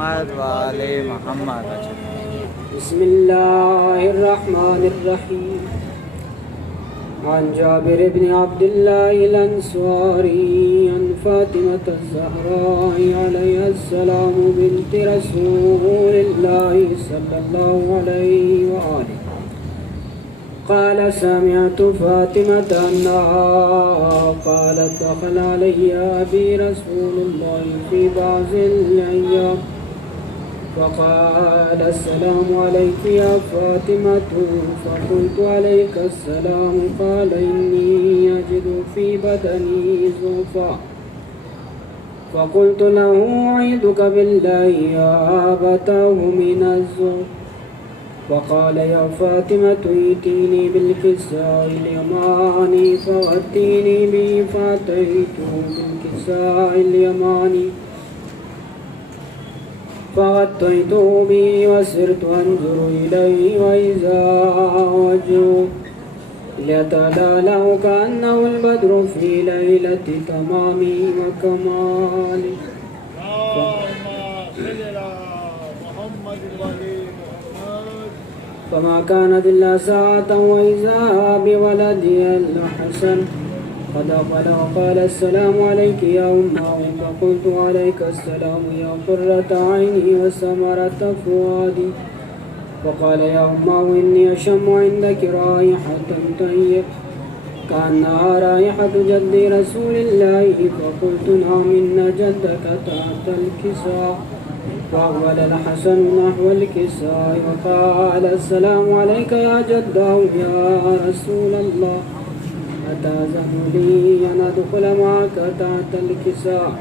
محمد وآل محمد. بسم الله الرحمن الرحيم. عن جابر بن عبد الله الأنصاري عن فاطمة الزهراء عليها السلام بنت رسول الله صلى الله عليه وآله قال سمعت فاطمة أنها قالت دخل علي أبي رسول الله في بعض الأيام فقال السلام عليك يا فاطمة فقلت عليك السلام قال إني أجد في بدني ضعفا فقلت له أعيذك بالله يا أبتاه من الضعف فقال يا فاطمة ائتيني بالكساء اليماني فغطيني به فأتيته بالكساء اليماني فغطيته به وسرت أنظر إليه وإذا وجهه يتلألأ كأنه البدر في ليلة تمام وكمال. فما كانت إلا ساعة وإذا بولدي الحسن قد أقبل وقال السلام عليك يا أمه فقلت عليك السلام يا قرة عيني وثمرة فؤادي فقال يا أمه إني أشم عندك رائحة طيبة كأنها رائحة جد رسول الله فقلت نعم إن جدك تحت الكساء فأقبل الحسن نحو الكساء وقال السلام عليك يا جده يا رسول الله أتأذن لي أن أدخل معك تحت الكساء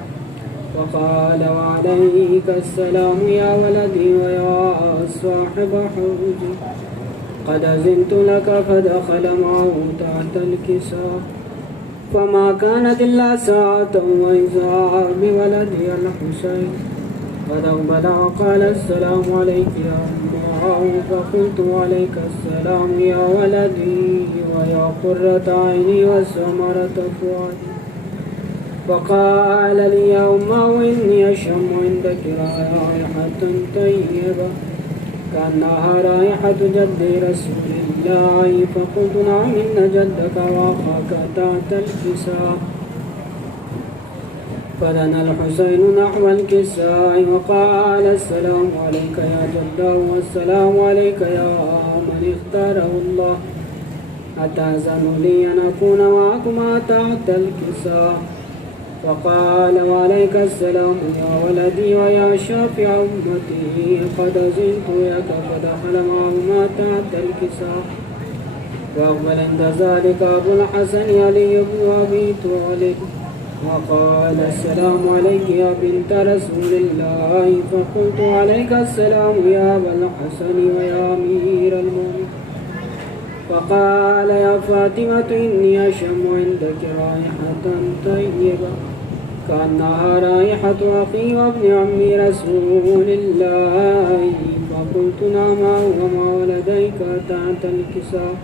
فقال وعليك السلام يا ولدي ويا صاحب حوزي قد أذنت لك فدخل معه تحت الكساء فما كانت إلا ساعة وإذا بولدي الحسين قد أقبل وقال السلام عليك يا أمه فقلت عليك السلام يا ولدي ويا قرة عيني وثمرة فؤادي فقال لي يا أمه إني أشم عندك رائحة طيبة كأنها رائحة جد رسول الله فقلت نعم إن جدك وأخاك تحت الكساء فدنا الحسين نحو الكساء وقال السلام عليك يا جده والسلام عليك يا من اختاره الله أتأذن لي أن أكون معكما تحت الكساء فقال وعليك السلام يا ولدي ويا شافع أمتي قد أذنت لك فدخل معهما تحت الكساء وأقبل عند ذلك أبو الحسن علي بن أبي طالب وقال السلام عليك يا بنت رسول الله فقلت عليك السلام يا أبا الحسن ويا أمير المؤمنين فقال يا فاطمة إني أشم عندك رائحة طيبة كأنها رائحة أخي وابن عمي رسول الله فقلت نعم وما ولديك تحت الكساء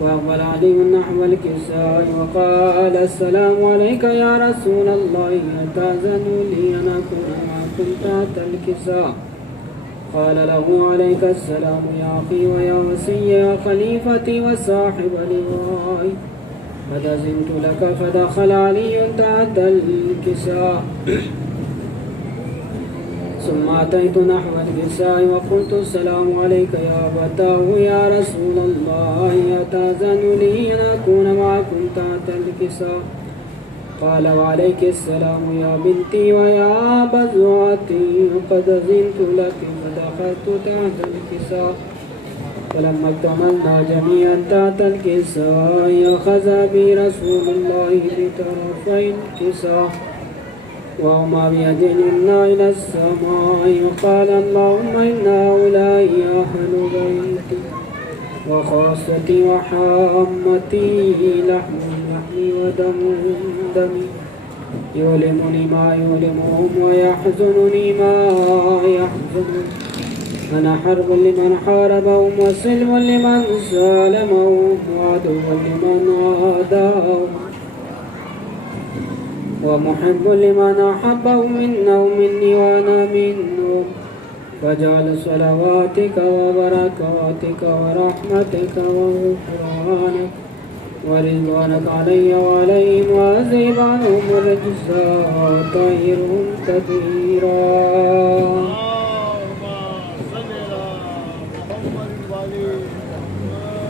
فأقبل علي نحو الكساء وقال السلام عليك يا رسول الله أتأذن لي أن أكون معكم تحت الكساء قال له عليك السلام يا أخي ويا وصي يا خليفتي وصاحب لوائي قد أذنت لك فدخل علي تحت الكساء ثم أتيت نحو الكساء وقلت السلام عليك يا أبتاه يا رسول الله أتأذن لي أن أكون معكم تحت الكساء قال وعليك السلام يا بنتي ويا بزوعتي قد أذنت لك فدخلت تحت الكساء فلما اكتملنا جميعا تحت الكساء أخذ بي رسول الله بطرفي الكساء وهما بيد اليمنى إلى السماء وقال اللهم إن هؤلاء أهل بيتي وخاصتي وحامتي لحم لحمي ودم دمي يؤلمني ما يؤلمهم ويحزنني ما يحزنهم أنا حرب لمن حاربهم وسلم لمن سالمهم وعدو لمن عاداهم ومحب لمن أحبه منا ومني وأنا منه، فاجعل صلواتك وبركاتك ورحمتك وغفرانك ورضوانك علي وعليهم، وأذهب عنهم الرجس وطهرهم تطهيرا.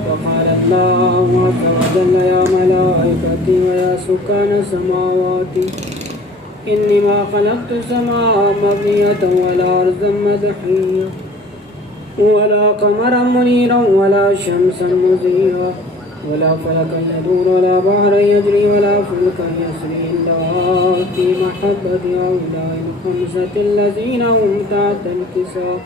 وقال الله عز وجل: يا ملائكتي ويا سكان سماواتي، إني ما خلقت السماء مبنية ولا أرضا مدحية ولا قمرا منيرا ولا شمسا مضيئا ولا فلكا يدور ولا بحرا يجري ولا فلكا يسري إلا في محبة هؤلاء الخمسة الذين هم تحت الكساء.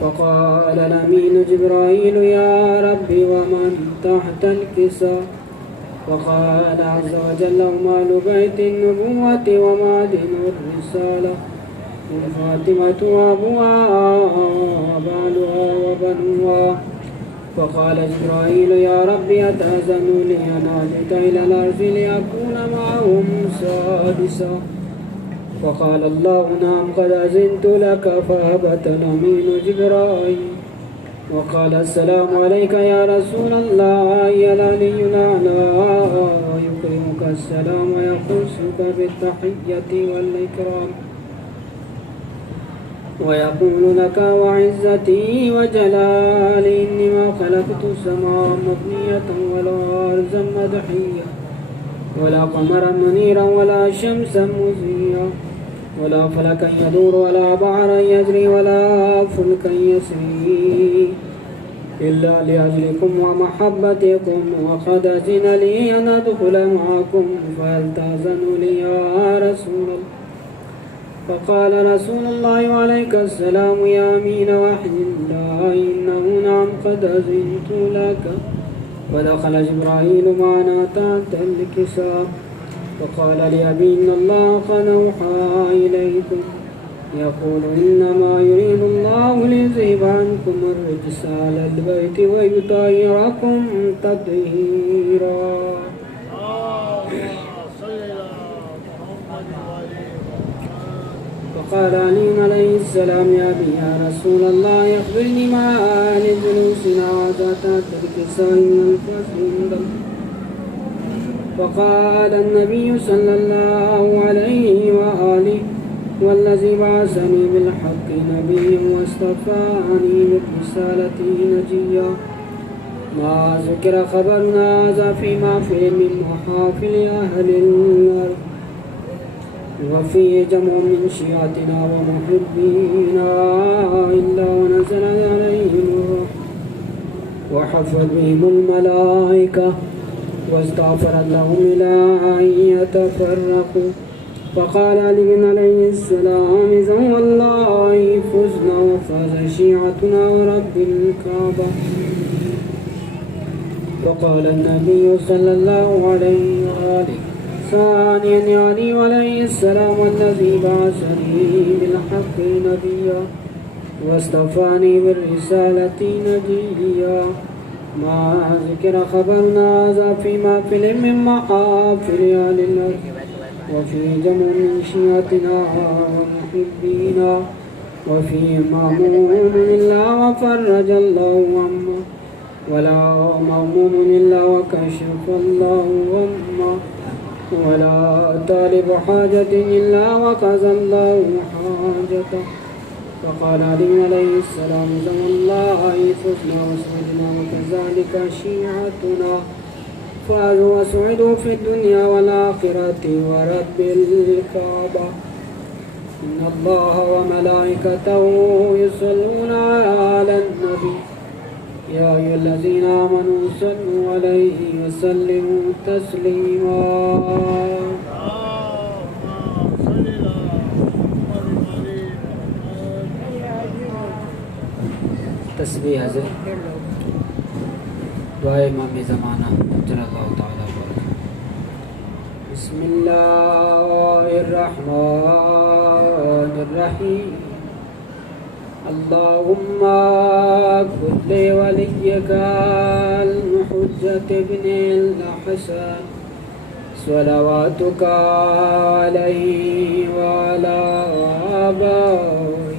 فقال الأمين جبرائيل: يا ربي ومن تحت الكساء؟ فقال عز وجل: هم أهل بيت النبوة ومعدن الرسالة، هم فاطمة وأبوها وبعلها وبنوها. فقال جبرائيل: يا ربي أتأذن لي أن أهبط إلى الأرض لأكون معهم سادسا؟ فقال الله: نعم قد أذنت لك. فهبط الأمين جبرائيل وقال: السلام عليك يا رسول الله، يا العلي الأعلى، يكرمك السلام ويخصك بالتحية والإكرام، ويقول لك: وعزتي وجلالي إني ما خلقت السماء مبنية ولا أرضا مدحية ولا قمرا منيرا ولا شمسا مضيئا ولا فلكا يدور ولا بحرا يجري ولا فلكا يسري إلا لأجلكم ومحبتكم، وقد أذن لي أن أدخل معكم، فهل تأذن لي يا رسول الله؟ فقال رسول الله: وعليك السلام يا أمين وحي الله، إنه نعم قد أذنت لك. فدخل جبرائيل معنا تحت الكساء فقال لأبي: إن الله قد أوحى إليكم يقول: إنما يريد الله ليذهب عنكم الرجس أهل البيت ويطهركم تطهيرا. فقال علي عليه السلام: يا أبي يا رسول الله، أخبرني ما آل جلوسنا وذات الكساء من الفصل. فقال النبي صلى الله عليه وآله: والذي بعثني بالحق نبيا واصطفاني بالرسالة نجيا، ما ذكر خبرنا هذا في محفل من محافل أهل الأرض، وفيه جمع من شيعتنا ومحبينا إلا ونزل عليهم الروح وحفت بهم الملائكة واستغفر لهم إلى أن يتفرقوا. فقال علي عليه السلام: إذا والله فزنا وفاز شيعتنا ورب الكعبة. فقال النبي صلى الله عليه وآله: ثانيا يا علي عليه السلام، الذي بعثني بالحق نبيا واصطفاني بالرسالة نجيا، ما ذكر خبرنا هذا في محفل من محافل أهل الأرض، وفي جمع من شيعتنا ومحبينا، وفي مأموم إلا وفرج الله عما، ولا مأموم إلا وكشف الله عما، ولا طالب حاجة إلا وقضى الله حاجته. فقال علي عليه السلام: زم الله فزنا وسعدنا، وكذلك شيعتنا فازوا وسعدوا في الدنيا والآخرة ورب الكعبة. إن الله وملائكته يصلون على النبي، يا أيها الذين آمنوا صلوا عليه وسلموا تسليما. تسبیح ہے دعائے امام زمانہ جل اللہ تعالیٰ برکاتہ. بسم اللہ الرحمن الرحیم. اللهم كن لوليك الحجة ابن الحسن صلواتك عليه وعلى آبائه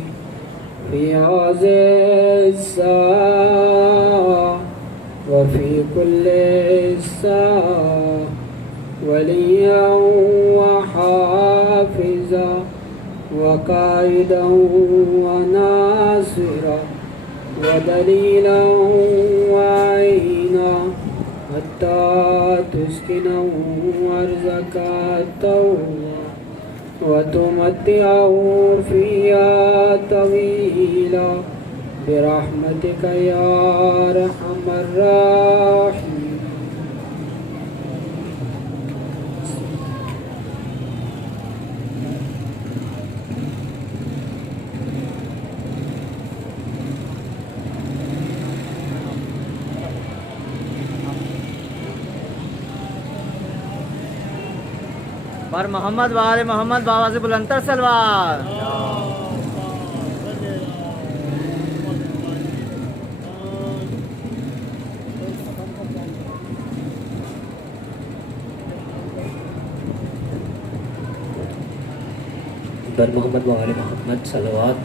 في هذه الساعة وفي كل ساعة وليا وحافظا وقائدا وناصرا ودليلا وعينا حتى تسكنه أرضك الطوبى وتمتعه فيها طويلا برحمتك يا أرحم الراحمين. پر محمد وآل محمد بابا سے بلندتر سلوات. بر محمد وآل محمد صلوات.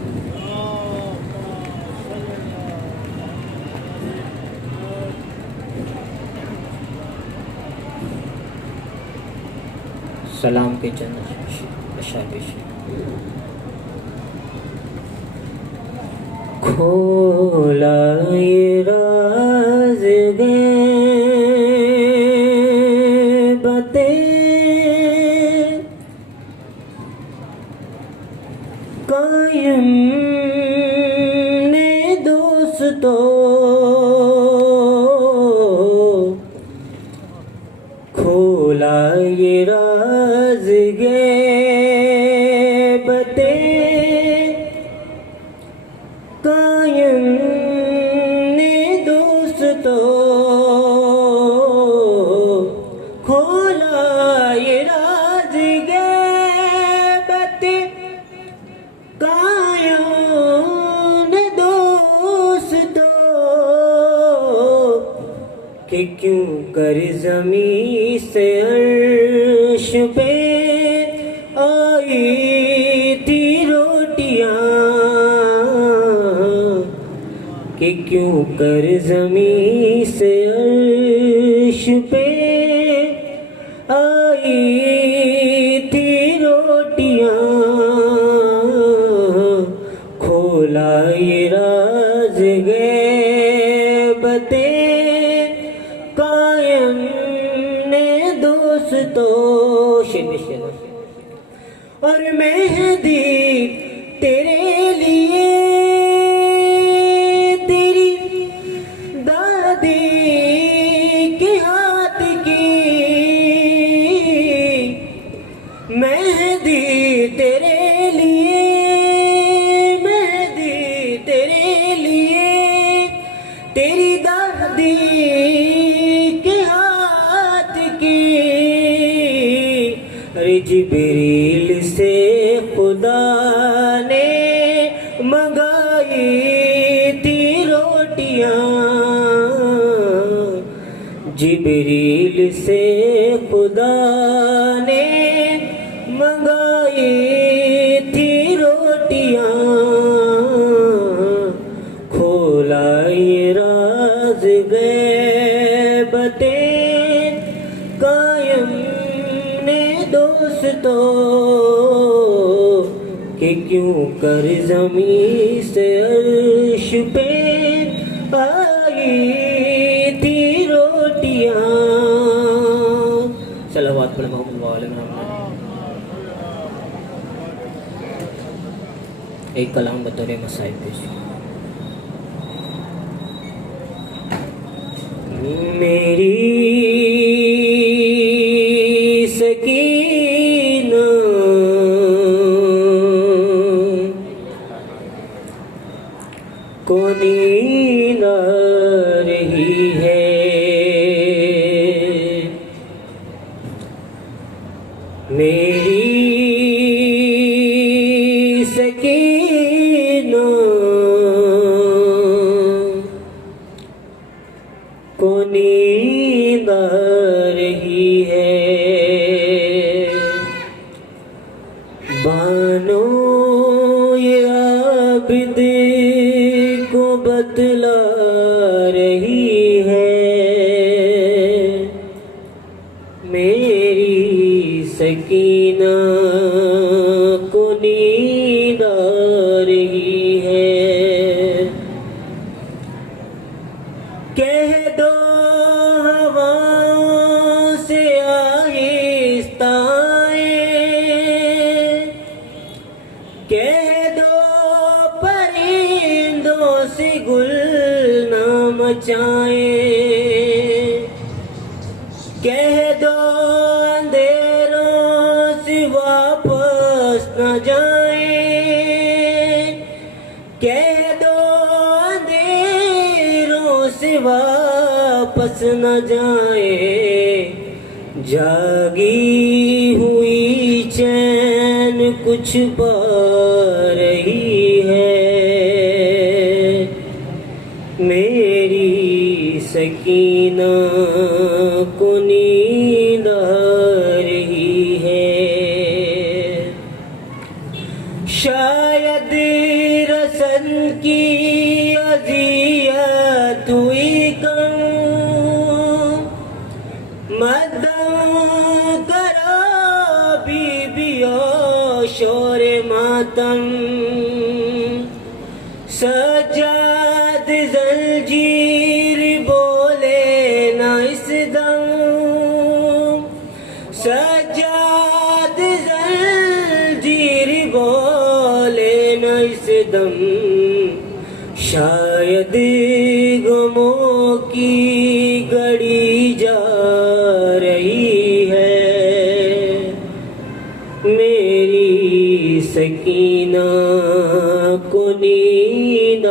سلام کے چند اشارے. کھولا یہ راز غیبتیں قائم نے دوستو کھولا یہ راز غیبتیں قائم نے دوستو کھولا یہ راز غیبتیں قائم نے دوستو کہ کیوں کر زمین سے عرش پہ آئی تھی روٹیاں کہ کیوں کر زمین سے عرش پہ آئی تھی روٹیاں کھولا یہ راز غیبتیں قائم نے دوستو اور مہدی تیرے لیے تیری دادی کے ہاتھ کی مہدی تیرے لیے مہدی تیرے لیے تیری دادی کے ہاتھ کی جبریل سے خدا نے منگائی تھی روٹیاں جبریل سے خدا نے منگائی تھی روٹیاں کھولا یہ راز غیبتیں قائم نے دوستو کہ کیوں کر زمین سے عرش پہ آئی تھی روٹیاں صلوات پر محمد وآل محمد. ایک کلام بطور مسائل پیش. میری سکینہ کو نیند آ رہی ہے میری سکینہ کو نیند آ رہی ہے جانو یہ عابد کو بتلا رہی ہے، میری سکینہ کو نیند آ رہی ہے۔ کہہ دو ہواؤں سے آہستہ آئیں، کہہ دو پرندوں سے گل نہ مچائیں، کہہ دو اندھیروں سے واپس نہ جائیں، کہہ دو اندھیروں سے واپس نہ جائیں، جاگی ہوئی چین کچھ پا رہی ہے، میری سکینہ کو نیند آ رہی ہے۔ شاید رسن کی اذیت ہوئی کم، مدم کرو بیویو شور ماتم، سجاد زنجیر بولے نہ اس دم، سجاد زنجیر بولے نہ اس دم، شاید غموں کی گھڑی جا رہی ہے، میری سکینہ کو نیند آ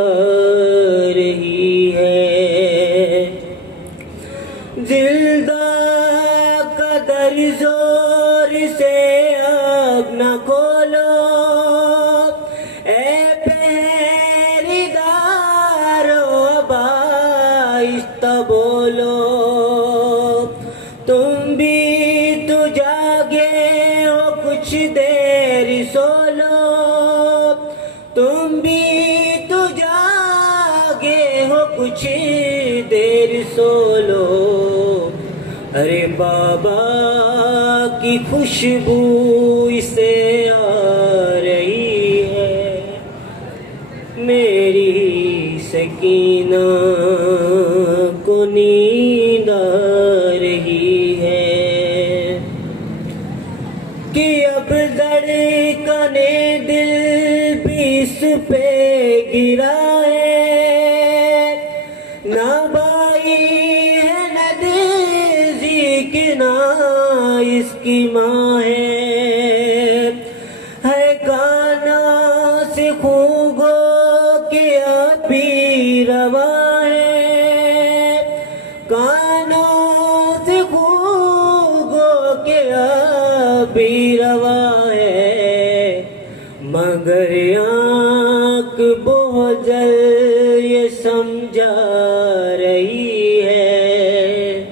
رہی ہے۔ زندہ قدر زور سے اب نہ کھولو، اے پہری دارو اب آہستہ بولو، تم بھی تو جاگے ہو کچھ دیر سو لو، تم بھی تو جاگے ہو کچھ دیر سو لو، ارے بابا کی خوشبو اسے آ رہی ہے، میری سکینہ کو نیند آ رہی ہے، کہ اب دھڑکنے دل بھی اس پہ گرا ہے، نہ بھائی ہے نہ نزدیک نہ اس کی ماں ہے کانا سے خوگو کے ابھی رواں ہے، کانوں سے خوگو کے ابھی رواں ہے، مگر آنکھ بہت جلد یہ سمجھا رہی ہے،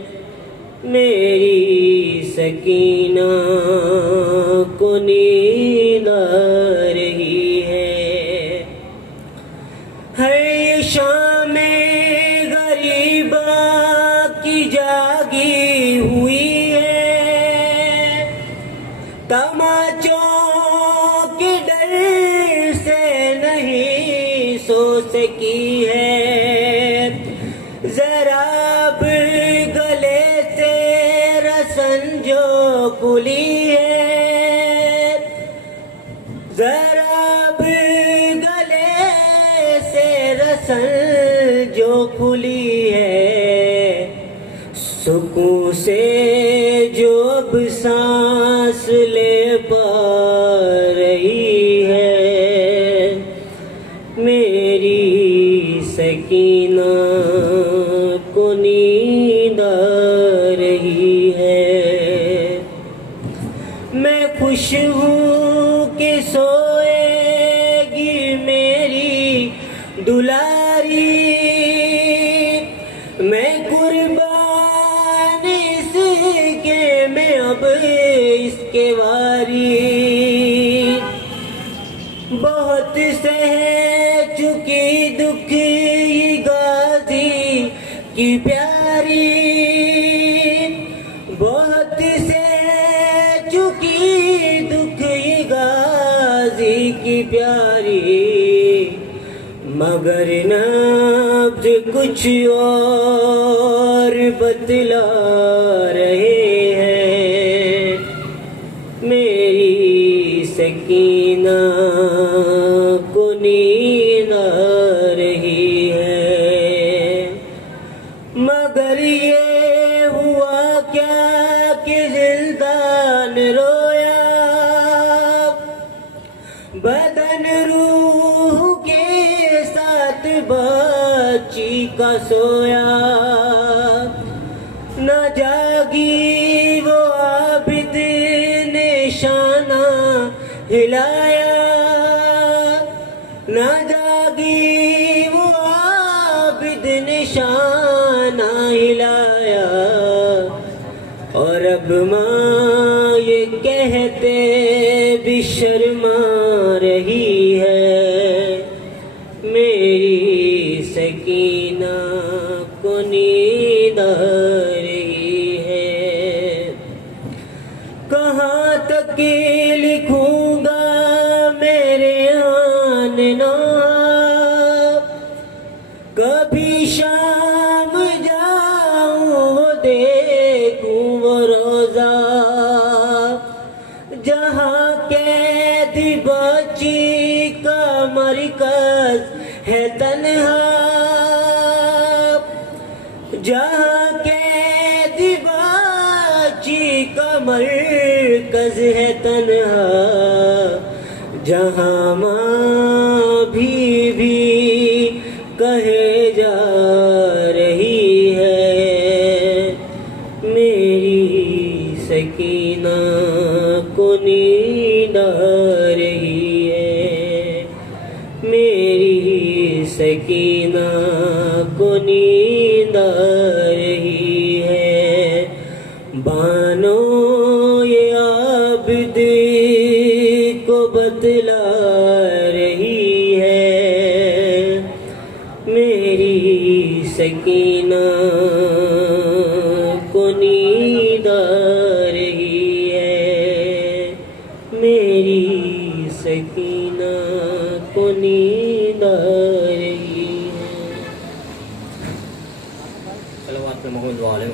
میری سکینہ کو نیند آ رہی ہے۔ ہے شام غریبہ کی جاگی ہوئی ہے، تماچوں کے ڈر سے نہیں سو سکی ہے، ذرا اب گلے سے رسن جو کھلی ہے، ذرا اب گلے سے رسن جو کھلی ہے، سکون سے جو اب سانس لے پا رہی ہے، میری سکینہ کو نیند آ رہی ہے۔ میں خوش ہوں کہ سوئے گی میری دلاری، میں قربان اس کے میں اب اس کے واری، بہت سہ چکی دکھ یہ غازی کی پیاری، بہت سہ چکی دکھ یہ غازی کی پیاری، مگر نبض کچھ اور بتلا رہے ہیں، میری سکینہ کو نیند آ رہی ہے، مگر یہ ہوا کیا کہ زندان رویا، بدن روح کے ساتھ بچی کا سویا، نہ جاگی وہ عابد نشانہ ہلایا، نہ جاگی وہ عابد نشانہ ہلایا، اور اب ماں یہ کہتے بھی شرما رہی ہے، میری سکینہ کو نیند آ رہی ہے، کہاں تک لکھوں گا میرے آن نام، کبھی شام جاؤں دیکھوں وہ روزہ، جہاں قید بچی کا مرکز ہے تنہا، جہاں قید بچی کا مرکز ہے تنہا، جہاں ماں بھی کہے جا رہی ہے، میری سکینہ کو نیند آ رہی ہے، میری سکینہ کو نیند آ رہی ہے، بانو یہ عابد کو بتلا رہی ہے، میری سکینہ کو نیند آ رہی ہے، میری سکینہ کو نیند آ رہی ہے۔ صلوات محمد والے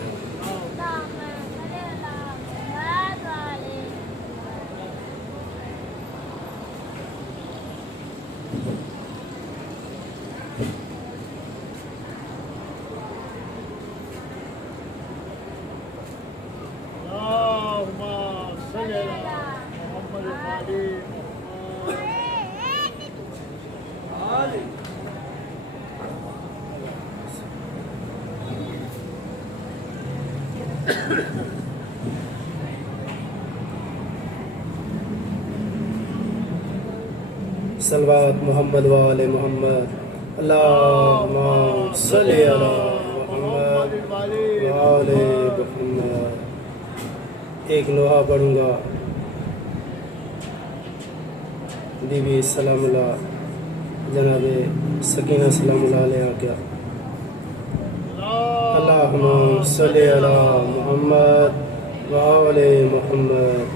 صلوات محمد وآل محمد، اللہم صلی علی محمد وآل محمد۔ ایک نوحہ پڑھوں گا، بی بی سلام اللہ جناب سکینہ سلام اللہ علیہ کیا، اللہم صلی علی محمد وآل محمد۔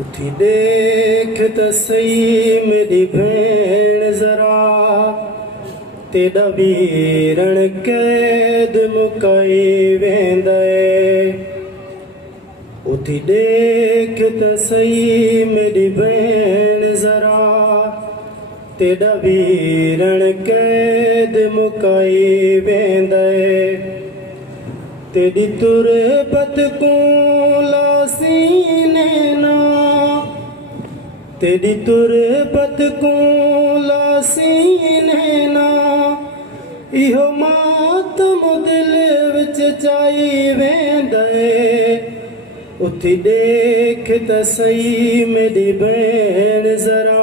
اٹھی دیکھ تا سہی میری بھین ذرا، تیرا ویرن قید مکائی ویندے، اٹھی دیکھ تا سہی میری بھین ذرا، تیرا ویرن قید مکائی ویندے، تیری تربت کو لاسینے نا، تیری تربت کو لاسینے نا، ایہو ماتم دل وچ چائی ویندے، اٹھی دیکھ تا سہی میری بھین ذرا،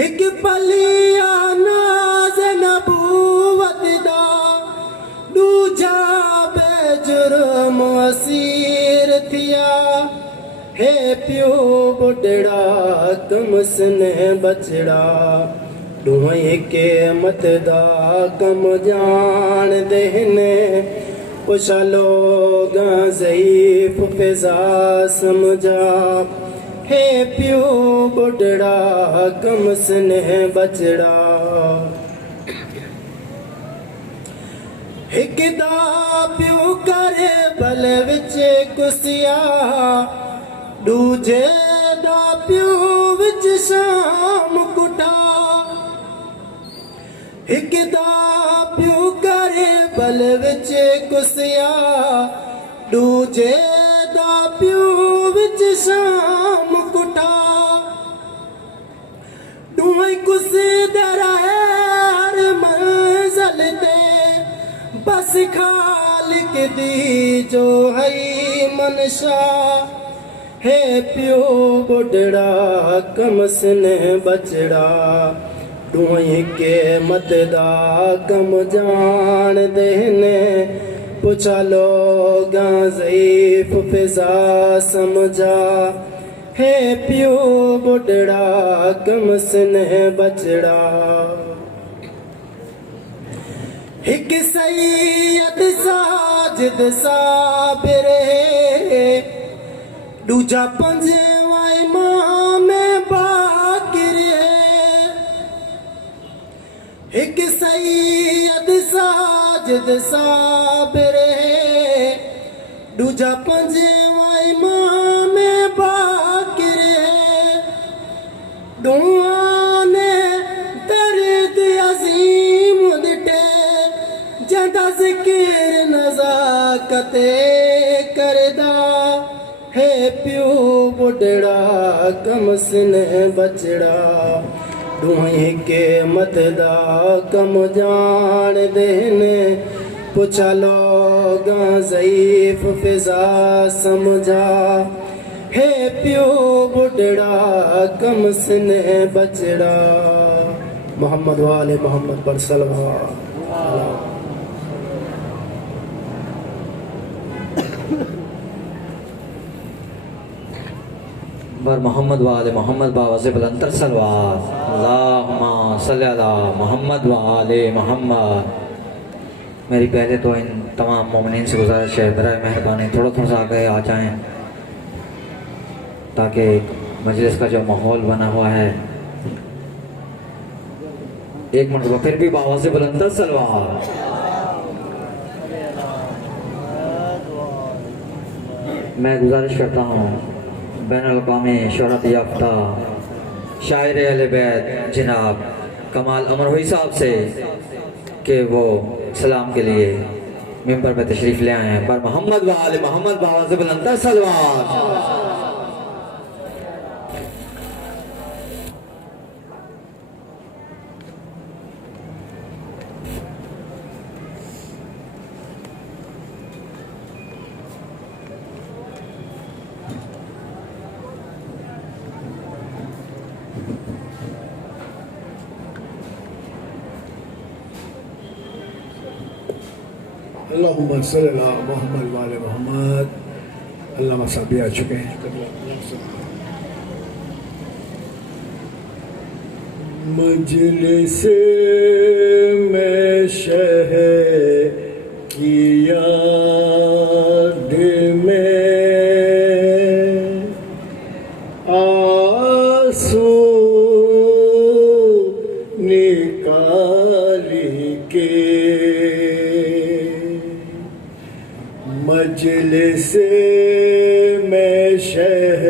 ایک پلیا ناز نبوت دا دوجا بے جرم اسیر تھیا ہے پیو بڑڑا کم سنے بچڑا ڈوئیں کے مت دا کم جان دہنے پوچھا لوگاں ضعیف فضا سمجھا ہے پیو بڑڑا کم سنے بچڑا ایک دا پیو کرے بل وچ کسیا دوجے دا پیو وچ شام کٹا ایک دا پیو کرے بل وچ کسیا دوجے دا پیو وچ شام کٹا دوئیں کسے درائے ہر منزل تے بس خالق دی جو ہے منشا ہے پیو بڑڑا کم سنے بچڑا ڈوئیں کے مت دا کم جان دہنے پوچھا لوگاں ضعیف فضا سمجھا ہے پیو بڑڑا کم سنے بچڑا ایک سید ساجد صابر ہے دوجا پنجواں امام باقر ہے ایک سید ساجد صابر ہے دوجا پنجواں امام باقر ہے دعا نے درد عظیم دٹے جدا ذکر نزاکت کردا ہے پیو بڑڑا کم سنے بچڑا ڈوئیں کے مت دا کم جان دہنے پوچھا لوگاں ضعیف فضا سمجھا ہے پیو بڑڑا کم سنے بچڑا محمد والے محمد پر صلوات بر محمد وآل محمد باوز بلندر صلوات اللہم صلی علی محمد وآل محمد. میری پہلے تو ان تمام مومنین سے گزارش ہے برائے مہربانی تھوڑا سا آگے آ جائیں تاکہ مجلس کا جو ماحول بنا ہوا ہے ایک مرتبہ پھر بھی باوز بلندر صلوات. میں گزارش کرتا ہوں بین الاقوامی شہرت یافتہ شاعر اہل بیت جناب کمال امر ہوئی صاحب سے کہ وہ سلام کے لیے ممبر پہ تشریف لے آئے ہیں. پر محمد وآل محمد باوز بلندر صلوات. اللہم صلی اللہ محمد والے محمد. علامہ صاحب بھی آ چکے ہیں. مجلس میں شہ کی یاد میں آنسو نکالی کے مجلس میں شہ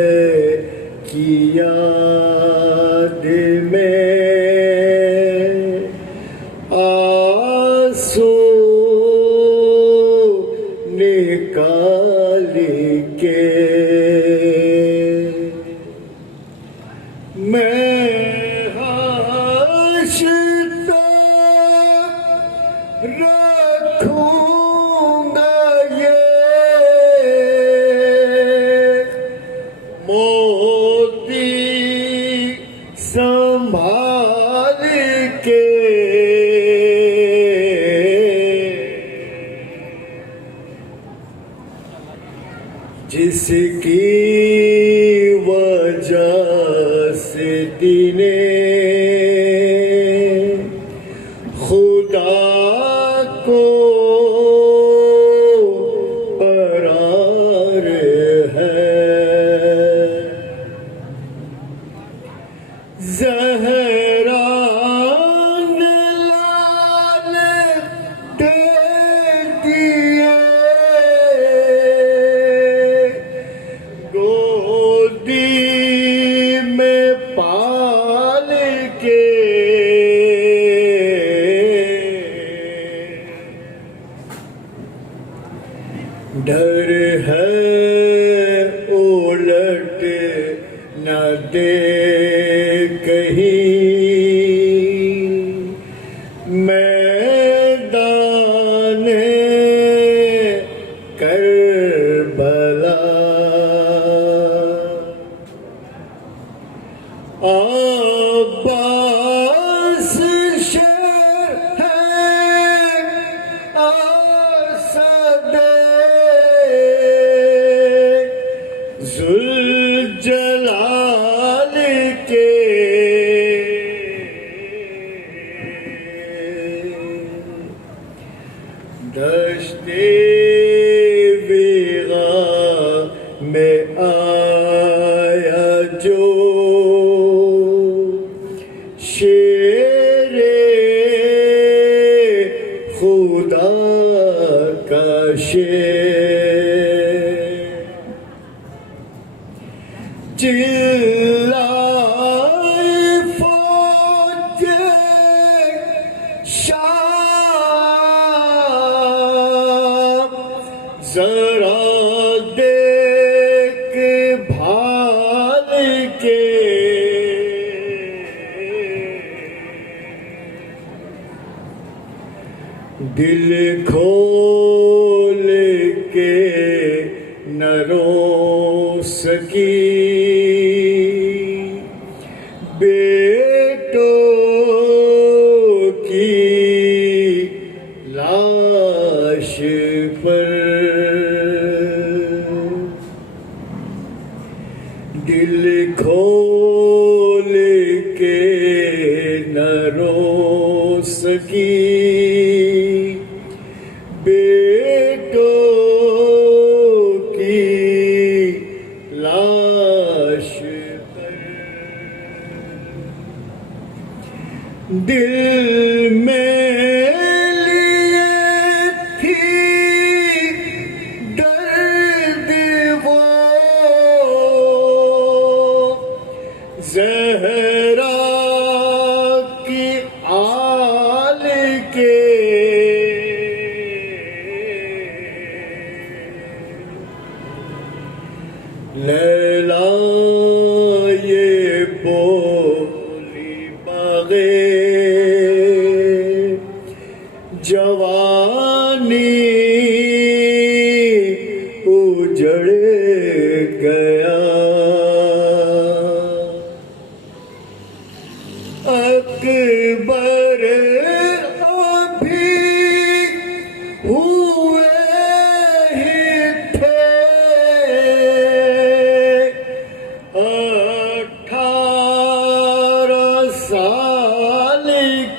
کی یاد میں آنسو نکال کے میں حاشتا رکھوں گا یہ موتی سنبھال کی وجہ سے دین خدا کو قرار ہے زہرا نے لال دے دیے گودی میں پال کے ڈر ہے الٹ نہ دے کہیں میدان کربلا عباس شیر ہے اسد ذوالجلال کے دشت ویغا میں آیا جو شیر خدا کا شیر چلائے فوج شام ذرا دیکھ بھال کے دل کھول کے نہ رو سکی بیٹوں کی لاش پر دل کھول کے نہ رو سکی بیٹوں کی لاش پر دل میں لیے تھی درد وہ زہرا کی آل کے لیلا یہ بولی باغے جوانی اجڑ گیا اکبر ابھی ہوئے ہی تھے 18 سال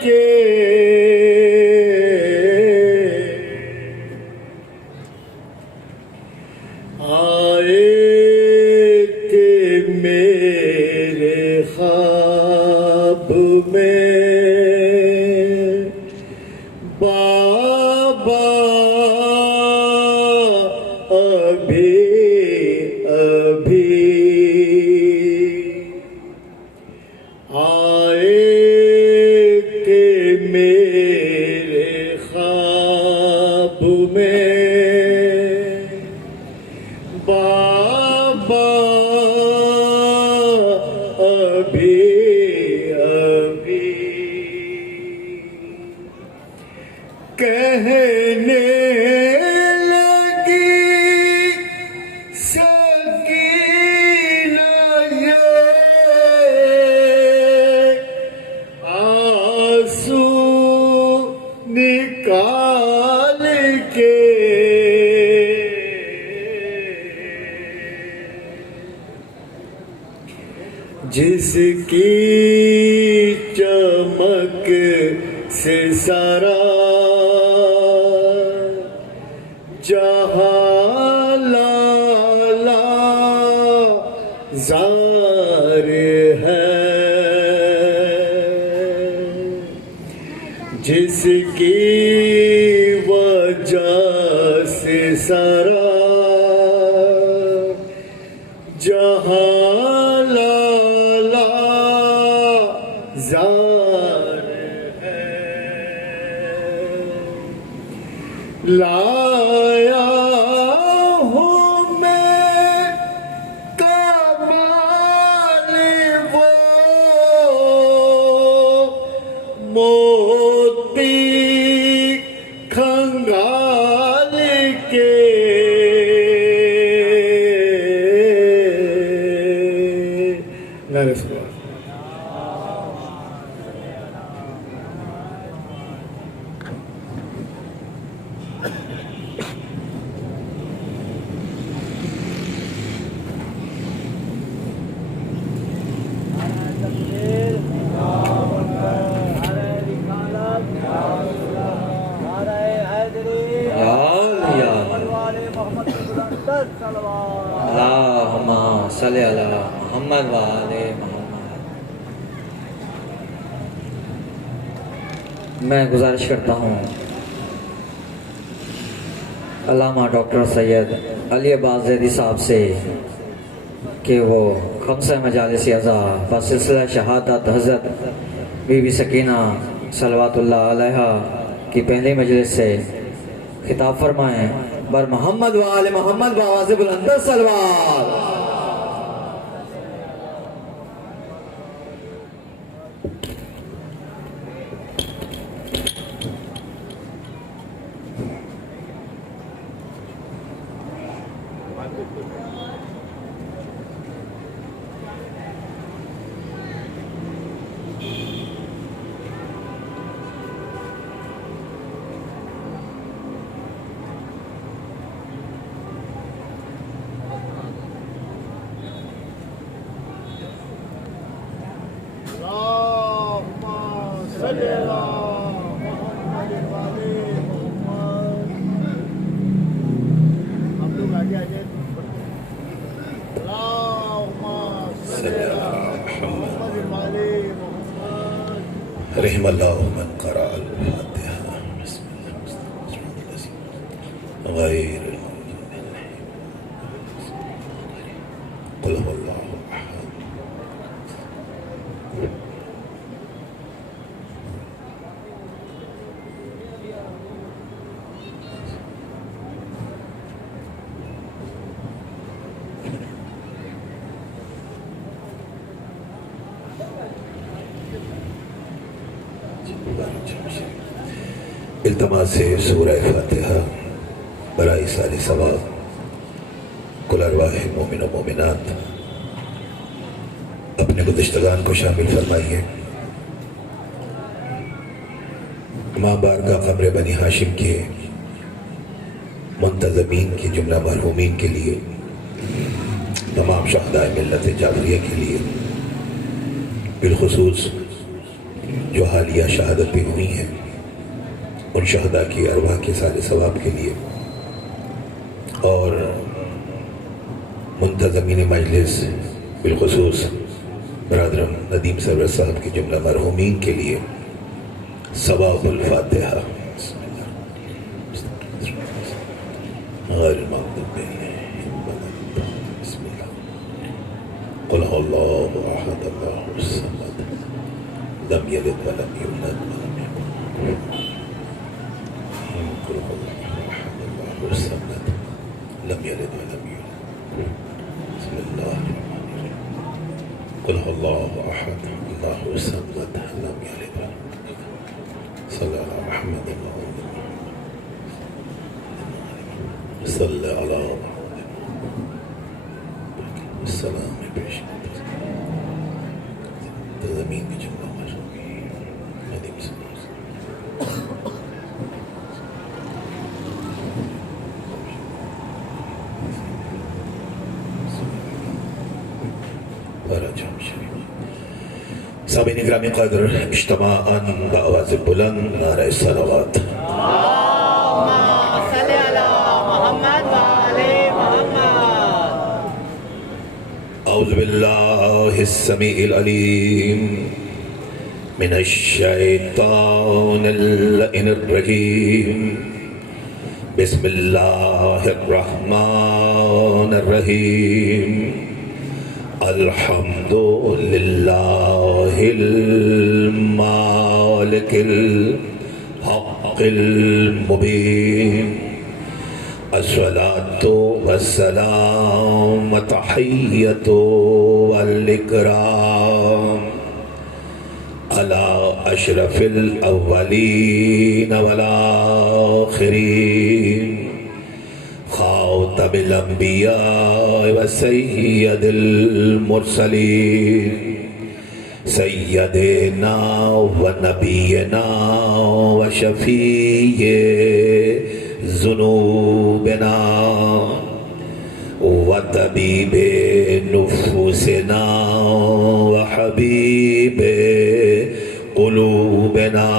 کے آئے کہ میرے خواب میں بابا ابھی ابھی آئے کہ میرے خواب میں بابا ابھی ابھی کہنے لگی سکینہ یہ آنسو نکال کے جس کی چمک سے سارا جہاں لالا زار ہے، جس کی وجہ سے سارا جہاں لالا زار ہے، لایا ہوں میں کمال وہ موتی کھنگال کے، نعرہ سلام۔ اللہم صلی علی محمد و آل محمد۔ میں گزارش کرتا ہوں علامہ ڈاکٹر سید علی عباس زیدی صاحب سے کہ وہ خمسہ مجالس اعضا بسلسلہ شہادت حضرت بی بی سکینہ صلوات اللہ علیہا کی پہلی مجلس سے خطاب فرمائیں۔ بر محمد و آل محمد بآواز بلند صلوات۔ رحم اللہ من قرأ الفاتحہ بسم اللہ غیر قل هو اللہ احد۔ التماس سے سورہ فاتحہ برائے سال ثواب کل ارواح مومن و مومنات اپنے گزشتگان کو شامل فرمائیے۔ ماں بارگاہ قبر بنی ہاشم کے منتظمین کی جملہ مرحومین کے لیے، تمام شہداء ملت جعفریہ کے لیے، بالخصوص جو حالیہ شہادتیں ہوئی ہیں ان شہداء کی ارواح کے سارے ثواب کے لیے، اور منتظمین مجلس بالخصوص برادرم ندیم سرور صاحب کی جملہ مرحومین کے لیے ثواب الفاتحہ۔ غیر المغضوب علیہم ولا الضالین۔ بسم اللہ قل هو اللہ احد اللہ الصمد لم یلد ولم یولد ولم یکن قل هو الله احد الله الصمد لم يلد ولم يولد۔ بسم الله الرحمن الرحيم قل هو الله احد الله الصمد لم يلد ولم يولد۔ صل على محمد صل على محمد السلام پیش زمین کی جملہ مرحومین ندیم صلی اللہ علیہ وسلم۔ جام شریف سامعین گرامی قدر، اجتماعاً بآواز بلند نعرہ صلوات۔ اعوذ باللہ السمیع العلیم من الشیطان اللعین الرجیم، بسم اللہ الرحمن الرحیم، الحمد للہ المالک الحق المبین، الصلاة والسلام تحیۃ والاکرام علی اشرف الاولین والآخرین، خاتم الانبیاء و سید المرسلین، سیدنا و نبینا و شفیع ذنوبنا و طبیب نفوسنا و حبیب قلوبنا،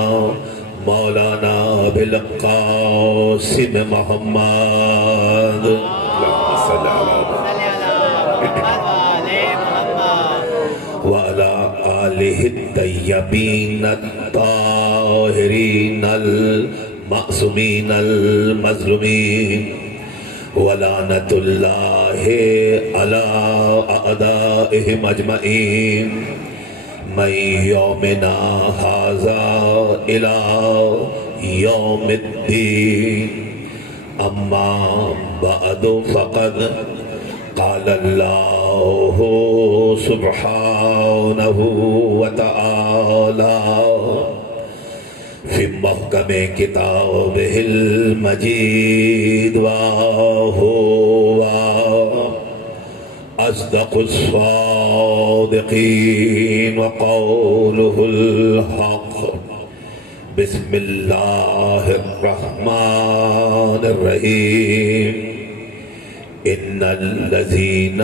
مولانا بالقاسم محمد صلی اللہ وعلى آلہ الطیبین الطاہرین المعصومین المظلومین، ولعنۃ اللہ علی اعدائہم اجمعین من یومنا ھذا الی یوم الدین، اما بعد فقد قال اللہ سبحانہ وتعالی فی محکم کتابہ المجید، وہو اصدق الصادقین وقولہ الحق۔ بسم اللہ الرحمن الرحیم، ان الذین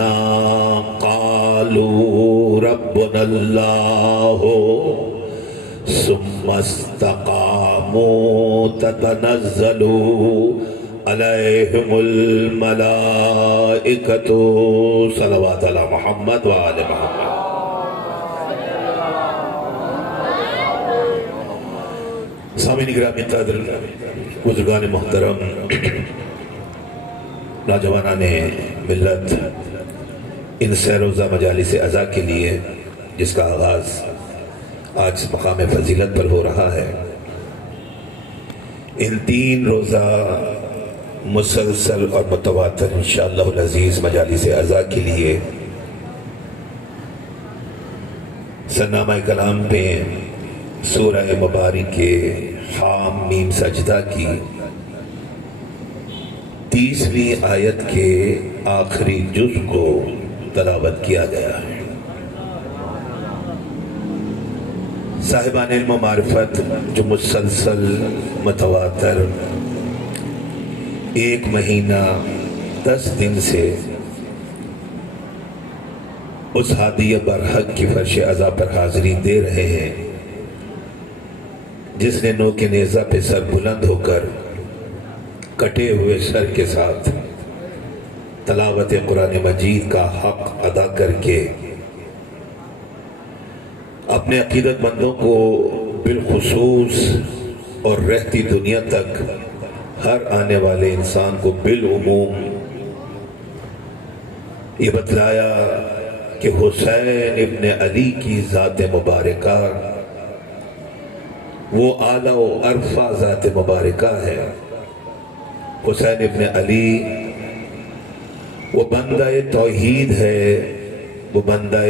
قالوا ربنا اللہ ثم استقاموا تتنزل علیہم الملائکۃ، صلوات علی محمد وآل محمد۔ سامعین گرامی قدر، بزرگان محترم، نوجوانان ملت، ان سہ روزہ مجالس عزا کے لیے جس کا آغاز آج مقام فضیلت پر ہو رہا ہے، ان 3 روزہ مسلسل اور متواتر انشاءاللہ العزیز مجالس عزا کے لیے سرنامہ کلام پہ سورہ مبارک حام میم سجدہ کی 30ویں آیت کے آخری جز کو تلاوت کیا گیا ہے۔ صاحبان علم و معرفت جو مسلسل متواتر 1 مہینہ 10 دن سے اس ہادی برحق کی فرش عزا پر حاضری دے رہے ہیں، جس نے نو کے نیزہ پہ سر بلند ہو کر کٹے ہوئے سر کے ساتھ تلاوت قرآن مجید کا حق ادا کر کے اپنے عقیدت مندوں کو بالخصوص اور رہتی دنیا تک ہر آنے والے انسان کو بالعموم یہ بتلایا کہ حسین ابن علی کی ذات مبارکہ وہ اعلیٰ و عرفہ ذات مبارکہ ہے۔ حسین ابن علی وہ بندہ توحید ہے، وہ بندہ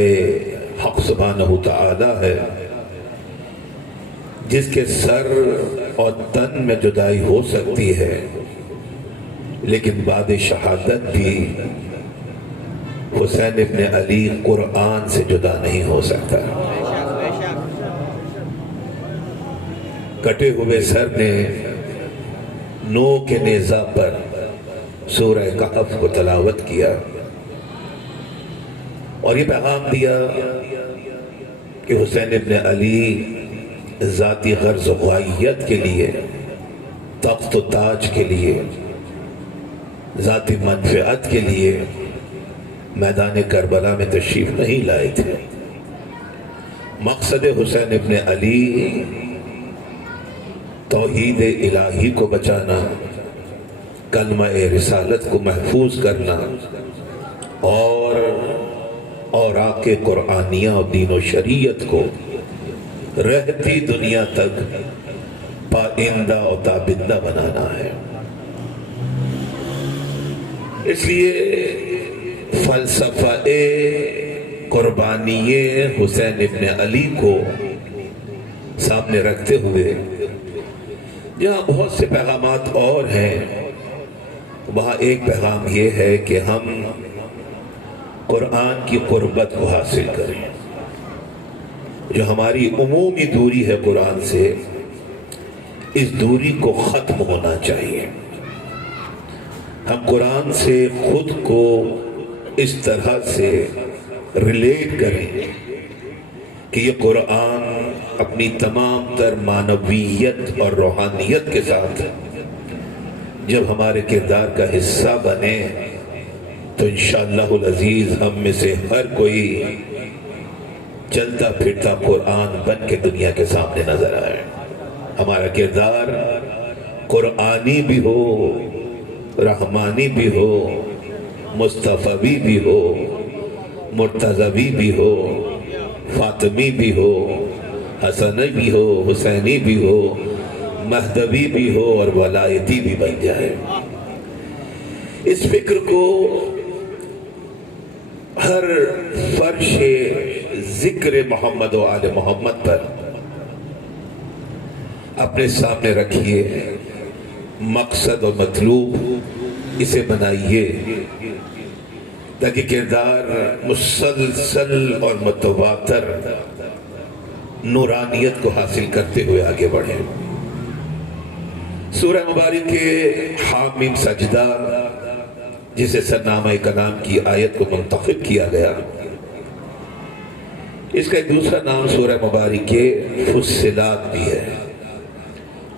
حق سبحانہ تعالی ہے، جس کے سر اور تن میں جدائی ہو سکتی ہے، لیکن بعد شہادت بھی حسین ابن علی قرآن سے جدا نہیں ہو سکتا۔ کٹے ہوئے سر نے نو کے نیزہ پر سورہ کہف کو تلاوت کیا اور یہ پیغام دیا کہ حسین ابن علی ذاتی غرض و غائیت کے لیے، تخت و تاج کے لیے، ذاتی منفعت کے لیے میدان کربلا میں تشریف نہیں لائے تھے۔ مقصد حسین ابن علی توحید الہی کو بچانا، کلمہ رسالت کو محفوظ کرنا اور اوراق قرآنیہ اور دین و شریعت کو رہتی دنیا تک پائندہ اور تابندہ بنانا ہے۔ اس لیے فلسفہ قربانی حسین ابن علی کو سامنے رکھتے ہوئے جہاں بہت سے پیغامات اور ہیں، وہاں ایک پیغام یہ ہے کہ ہم قرآن کی قربت کو حاصل کریں۔ جو ہماری عمومی دوری ہے قرآن سے، اس دوری کو ختم ہونا چاہیے۔ ہم قرآن سے خود کو اس طرح سے ریلیٹ کریں کہ یہ قرآن اپنی تمام تر معنویت اور روحانیت کے ساتھ جب ہمارے کردار کا حصہ بنے تو انشاءاللہ العزیز ہم میں سے ہر کوئی چلتا پھرتا قرآن بن کے دنیا کے سامنے نظر آئے۔ ہمارا کردار قرآنی بھی ہو، رحمانی بھی ہو، مصطفی بھی ہو، مرتضوی بھی ہو، فاطمی بھی ہو، حسنی بھی ہو، حسینی بھی ہو، مہدوی بھی ہو اور ولایتی بھی بن جائے۔ اس فکر کو ہر فرش ذکر محمد و آل محمد پر اپنے سامنے رکھیے، مقصد و مطلوب اسے بنائیے تاکہ کردار مسلسل اور متواتر نورانیت کو حاصل کرتے ہوئے آگے بڑھے۔ سورہ مبارک حامیم سجدہ جسے سرنامہ کلام کی آیت کو منتخب کیا گیا، اس کا ایک دوسرا نام سورہ مبارک فصلات بھی ہے،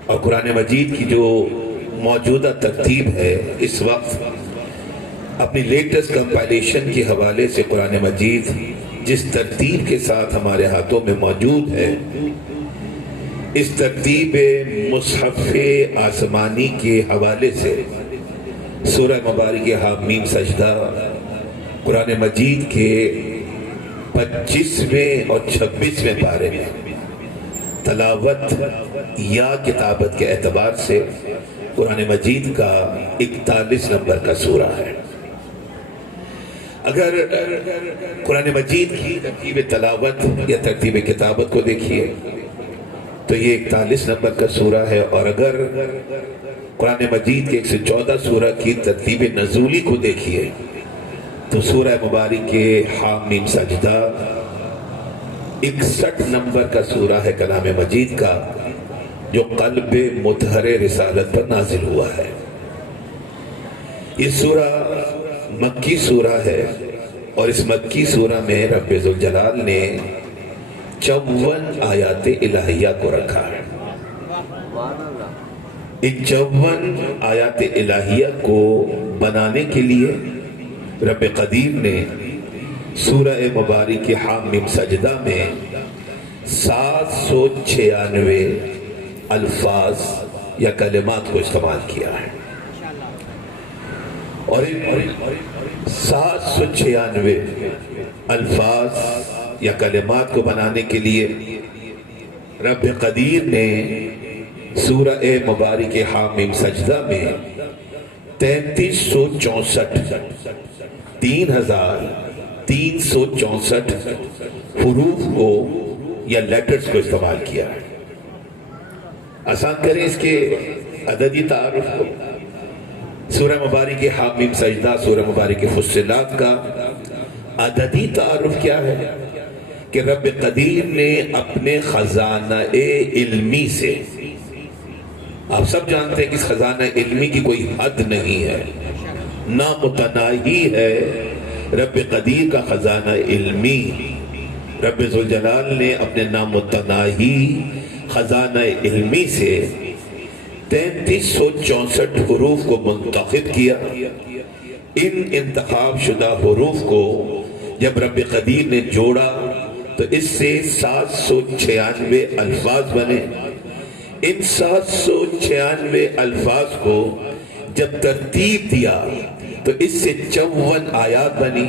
اور قرآن مجید کی جو موجودہ ترتیب ہے اس وقت اپنی لیٹسٹ کمپائلیشن کے حوالے سے قرآن مجید جس ترتیب کے ساتھ ہمارے ہاتھوں میں موجود ہے، اس ترتیب مصحف آسمانی کے حوالے سے سورہ مبارک حامیم سجدہ قرآن مجید کے 25ویں اور 26ویں پارے میں تلاوت یا کتابت کے اعتبار سے قرآن مجید کا 41 نمبر کا سورہ ہے۔ اگر قرآن مجید کی ترتیب تلاوت یا ترتیب کتابت کو دیکھیے تو یہ 41 نمبر کا سورہ ہے، اور اگر قرآن مجید کے 114 سورہ کی ترتیب نزولی کو دیکھیے تو سورہ مبارک حامیم سجدہ 61 نمبر کا سورہ ہے کلام مجید کا، جو قلب مطہر رسالت پر نازل ہوا ہے۔ یہ سورہ مکی سورہ ہے، اور اس مکی سورہ میں رب ذوالجلال نے 54 آیات الہیہ کو رکھا ہے۔ ان 54 آیات الہیہ کو بنانے کے لیے رب قدیر نے سورہ مبارک حامیم سجدہ میں 796 الفاظ یا کلمات کو استعمال کیا ہے، اور ان 796 الفاظ یا کلمات کو بنانے کے لیے رب قدیر نے سورہ مبارک حامیم سجدہ میں 3364 حروف کو یا لیٹرز کو استعمال کیا ہے۔ آسان کریں اس کے عددی تعارف کو۔ سورہ مبارک حامیم سجدہ سورہ مبارک فصلات کا عددی تعارف کیا ہے کہ رب قدیر نے اپنے خزانہ علمی سے، آپ سب جانتے ہیں کہ اس خزانہ علمی کی کوئی حد نہیں ہے، نامتناہی ہے۔ رب قدیر کا خزانہ علمی رب ذوالجلال نے اپنے نامتناہی خزانہ علمی سے 3364 حروف کو منتخب کیا. ان انتخاب شدہ حروف کو جب رب قدیر نے جوڑا تو اس سے 796 الفاظ بنے. ان 796 الفاظ کو جب ترتیب دیا تو اس سے 54 آیات بنی،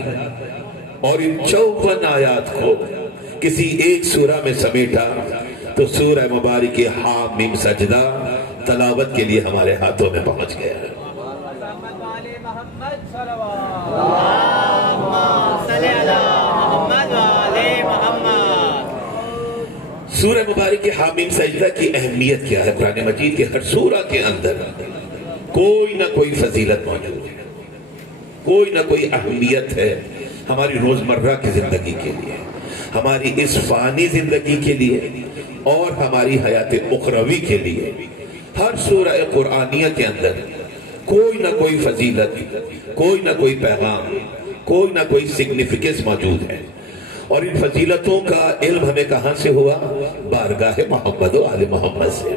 اور ان 54 آیات کو کسی ایک سورہ میں سمیٹا تو سورہ مبارک حامیم سجدہ تلاوت کے لیے ہمارے ہاتھوں میں پہنچ گیا. سورہ مبارک حامیم سجدہ کی اہمیت کیا ہے؟ قرآن مجید کے ہر سورہ کے اندر کوئی نہ کوئی فضیلت موجود ہے، کوئی نہ کوئی اہمیت ہے ہماری روزمرہ کی زندگی کے لیے، ہماری اس فانی زندگی کے لیے اور ہماری حیات اخروی کے لیے. ہر سورہ قرآنیہ کے اندر کوئی نہ کوئی فضیلت، کوئی نہ کوئی پیغام، کوئی نہ کوئی سگنیفیکنس موجود ہے. اور ان فضیلتوں کا علم ہمیں کہاں سے ہوا؟ بارگاہ محمد و آل محمد سے.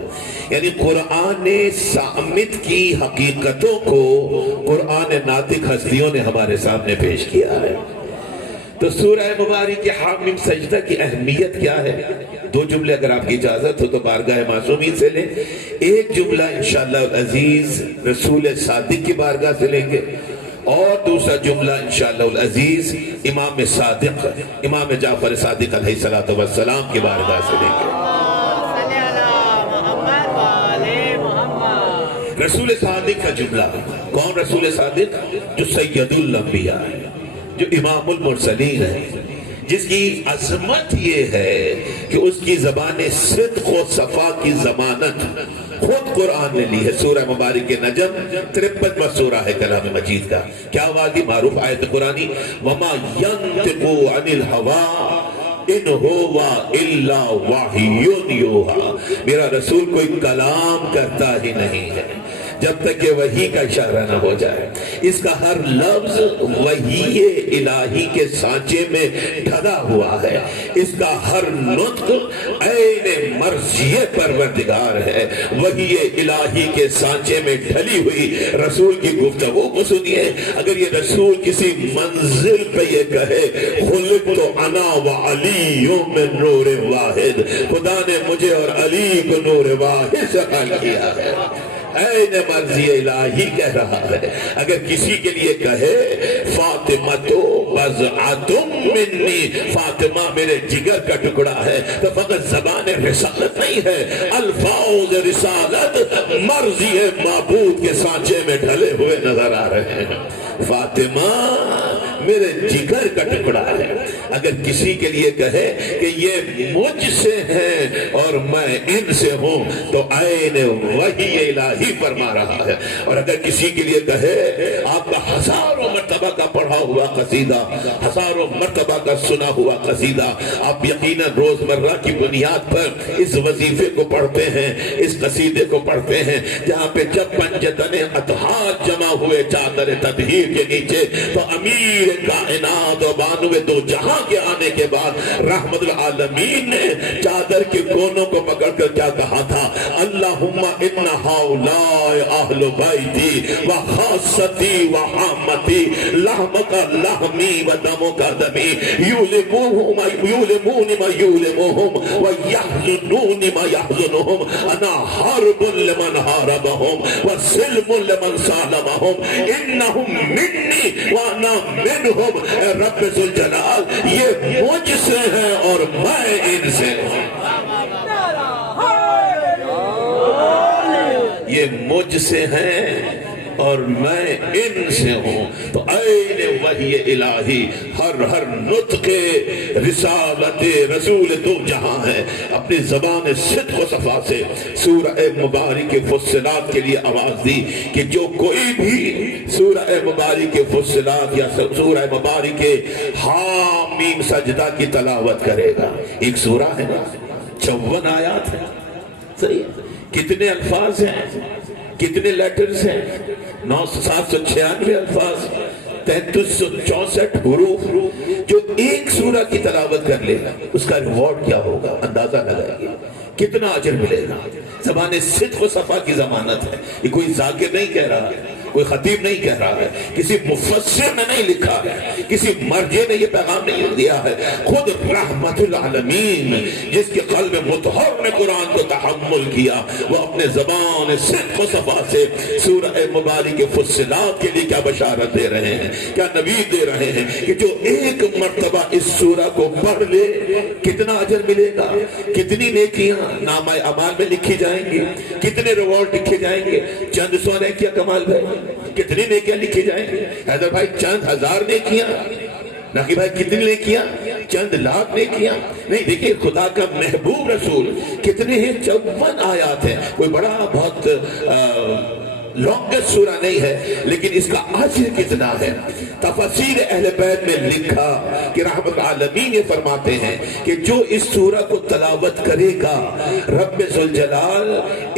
یعنی قرآن صامت کی حقیقتوں کو قرآن ناطق ہستیوں نے ہمارے سامنے پیش کیا ہے. تو سورہ مبارک حامیم سجدہ کی اہمیت کیا ہے؟ 2 جملے اگر آپ کی اجازت ہو تو بارگاہ معصومین سے لیں. ایک جملہ انشاءاللہ العزیز رسول صادق کی بارگاہ سے لیں گے، اور دوسرا جملہ انشاءاللہ العزیز امام صادق، امام جعفر صادق علیہ السلام کی بارگاہ سے لیں گے. رسول صادق کا جملہ، کون رسول صادق؟ جو سید الانبیاء ہے، جو امام المرسلین ہے، جس کی عظمت یہ ہے کہ اس کی زبان صدق و صفا کی ضمانت خود قرآن نے لی ہے. سورہ مبارک نجم 53واں سورہ ہے کلام مجید کا. کیا واضح معروف آیت قرآنی؟ وَمَا يَنْتِقُ عَنِ الْهَوَىٰ إِنْ هُوَ إِلَّا وَحْيٌ يُوحَىٰ. میرا رسول کوئی کلام کرتا ہی نہیں ہے جب تک کہ وحی کا اشارہ نہ ہو جائے. اس کا ہر لفظ وحی الہی کے سانچے میں ڈھلا ہوا ہے. اس کا ہر نطق عین مرضی پروردگار ہے. وحی الہی کے سانچے میں ڈھلی ہوئی رسول کی گفتگو کو سنیے. اگر یہ رسول کسی منزل پہ یہ کہے خلقت انا وعلی من نور واحد، خدا نے مجھے اور علی کو نور واحد سے خلق کیا ہے، این مرضی الہی کہہ رہا ہے. اگر کسی کے لیے کہے فاطمہ تو بضعۃ منی، فاطمہ میرے جگر کا ٹکڑا ہے، تو فقط زبان رسالت نہیں ہے، الفاظ رسالت مرضی معبود کے سانچے میں ڈھلے ہوئے نظر آ رہے ہیں. فاطمہ میرے جگر کا ٹکڑا ہے. اگر کسی کے لیے کہے کہ یہ مجھ سے ہیں اور میں ان سے ہوں تو عین وحی الہی فرما رہا ہے. اور اگر کسی کے لیے کہے آپ کا ہزاروں مرتبہ کا پڑھا ہوا قصیدہ، ہزاروں مرتبہ کا سنا ہوا قصیدہ، آپ یقیناً روزمرہ کی بنیاد پر اس وظیفے کو پڑھتے ہیں، اس قصیدے کو پڑھتے ہیں، جہاں پہ جب پنجتن اطہار جمع ہوئے چادر تطہیر کے نیچے، تو امیر کائنات و بانو دو جہاں کے آنے کے بعد رحمت العالمین نے چادر کے کونوں کو پکڑ کر کیا کہا تھا؟ اللہم ان ہؤلاء اہل بیتی و خاصتی و حامتی لحمک لحمی و دمک دمی یولمون ما یولمهم و یحزنون ما یحزنهم انا حرب لمن حاربهم و سلم لمن سالمهم انہم منی و انا منہم. اے رب ذوالجلال یہ مجھ سے ہیں اور میں ان سے ہوں. یہ مجھ سے ہیں اور میں ان سے ہوں. تو عین وحی الہی ہر نطق رسالت رسول دو جہاں ہے. اپنی زبان صدق و صفا سے سورہ مبارک فصلات کے لیے آواز دی کہ جو کوئی بھی سورہ مبارک فصلات یا سورہ مبارک حامیم سجدہ کی تلاوت کرے گا. ایک سورہ ہے نا، 54 آیات ہے، صحیح ہے. کتنے الفاظ ہیں، کتنے لیٹرز ہیں؟ 796 الفاظ. 3364 حروف جو ایک سورہ کی تلاوت کر لے اس کا ریوارڈ کیا ہوگا اندازہ لگائیے، کتنا اجر ملے گا۔ زبان صدق و صفا کی ضمانت ہے، یہ کوئی ذاکر نہیں کہہ رہا ہے، کوئی خطیب نہیں کہہ رہا ہے، کسی مفسر نے نہیں لکھا ہے، کسی مرجع نے یہ پیغام نہیں دیا ہے، خود رحمت العالمین جس کے قلب مطہر نے قرآن کو تحمل کیا، وہ اپنے زبان صدق و صفا سے سورہ مبارک فصلات کے لیے کیا بشارت دے رہے ہیں، کیا نوید دے رہے ہیں کہ جو ایک مرتبہ اس سورہ کو پڑھ لے کتنا اجر ملے گا، کتنی نیکیاں نامہ اعمال میں لکھی جائیں گی، کتنے ریوارڈ لکھے جائیں گے۔ چند سو نیکیاں کمال بھائی، کتنی نیکیاں لکھی جائیں گی؟ حیدر بھائی چند ہزار نیکیاں، ناقی بھائی کتنی نیکیاں؟ چند لاکھ نیکیاں نہیں۔ دیکھیں خدا کا محبوب رسول کتنے ہیں، 54 آیات ہیں، کوئی بڑا بہت لانگسٹ سورہ نہیں ہے، لیکن اس کا اجر کتنا ہے۔ تفسیر اہل بیت میں لکھا کہ رحمت العالمین یہ فرماتے ہیں کہ جو اس سورہ کو تلاوت کرے گا رب ذوالجلال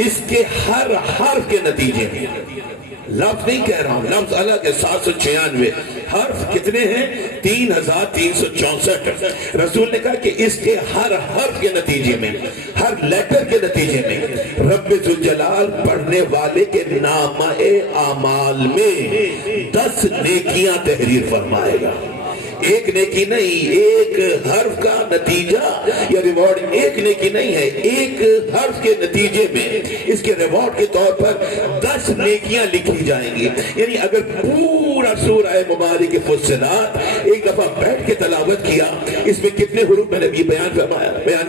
اس کے ہر حرف کے نتیجے میں، لفظ نہیں کہہ رہا ہوں، لفظ الگ ہے، 796 حرف کتنے ہیں؟ 3364۔ رسول نے کہا کہ اس کے ہر حرف کے نتیجے میں، ہر لیٹر کے نتیجے میں رب ذوالجلال پڑھنے والے کے نامہ اعمال میں 10 نیکیاں تحریر فرمائے گا۔ ایک نیکی نہیں، ایک حرف کا نتیجہ یا ریوارڈ ایک نیکی نہیں ہے، ایک حرف کے نتیجے میں اس کے ریوارڈ کے طور پر 10 نیکیاں لکھی جائیں گی۔ یعنی اگر پورا سورہ مبارک فصلات ایک دفعہ بیٹھ کے تلاوت کیا، اس میں کتنے حروف میں نے بھی بیان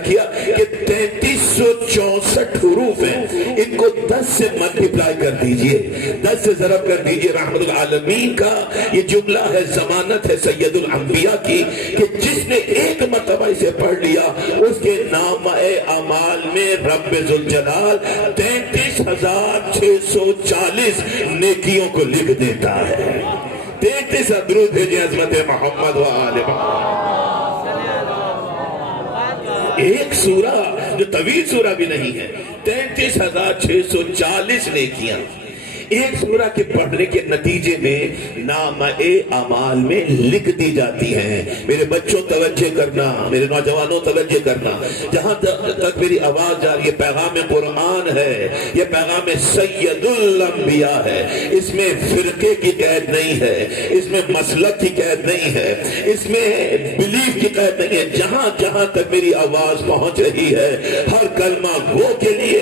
کیا کہ 3364 حروف ہیں، ان کو 10 سے ملٹیپلائی کر دیجئے، 10 سے ضرب کر دیجئے۔ رحمت العالمین کا یہ جملہ ہے، ضمانت ہے سید الانبیاء کی کہ جس نے ایک مرتبہ اسے پڑھ لیا اس کے نامہ اعمال میں رب ذوالجلال 33,640 نیکیوں کو لکھ دیتا ہے۔ 33 درود بھیجیں عظمت محمد و آل محمد۔ ایک سورہ جو طویل سورہ بھی نہیں ہے، 33,640 نیکیاں ایک سورہ کے پڑھنے کے نتیجے میں نامہ اعمال میں لکھ دی جاتی ہیں۔ میرے بچوں توجہ کرنا، میرے نوجوانوں توجہ کرنا، جہاں تک میری آواز جا رہی ہے، پیغام قرآن ہے، یہ پیغام سید الانبیاء ہے، اس میں فرقے کی قید نہیں ہے، اس میں مسلک کی قید نہیں ہے، اس میں بلیف کی قید نہیں ہے۔ جہاں جہاں تک میری آواز پہنچ رہی ہے، ہر کلمہ گو کے لیے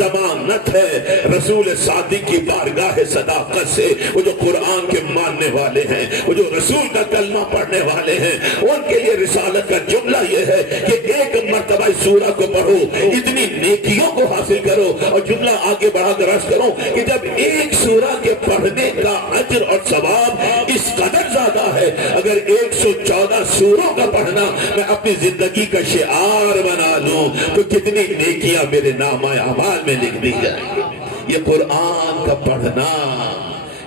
ضمانت ہے رسول صادق کی بارگاہ صداقت سے۔ وہ جو قرآن کے ماننے والے ہیں، وہ جو رسول کا کلمہ پڑھنے والے ہیں، ان کے لیے رسالت کا جملہ یہ ہے کہ ایک مرتبہ اس سورہ کو پڑھو، اتنی نیکیوں کو حاصل کرو۔ اور جملہ آگے بڑھا کر عرض کروں کہ جب ایک سورہ کے پڑھنے کا اجر اور ثواب اس قدر زیادہ ہے، اگر 114 سوروں کا پڑھنا میں اپنی زندگی کا شعار بنا لوں تو کتنی نیکیاں میرے نامہ اعمال میں لکھ دی جائیں گی۔ یہ قرآن کا پڑھنا،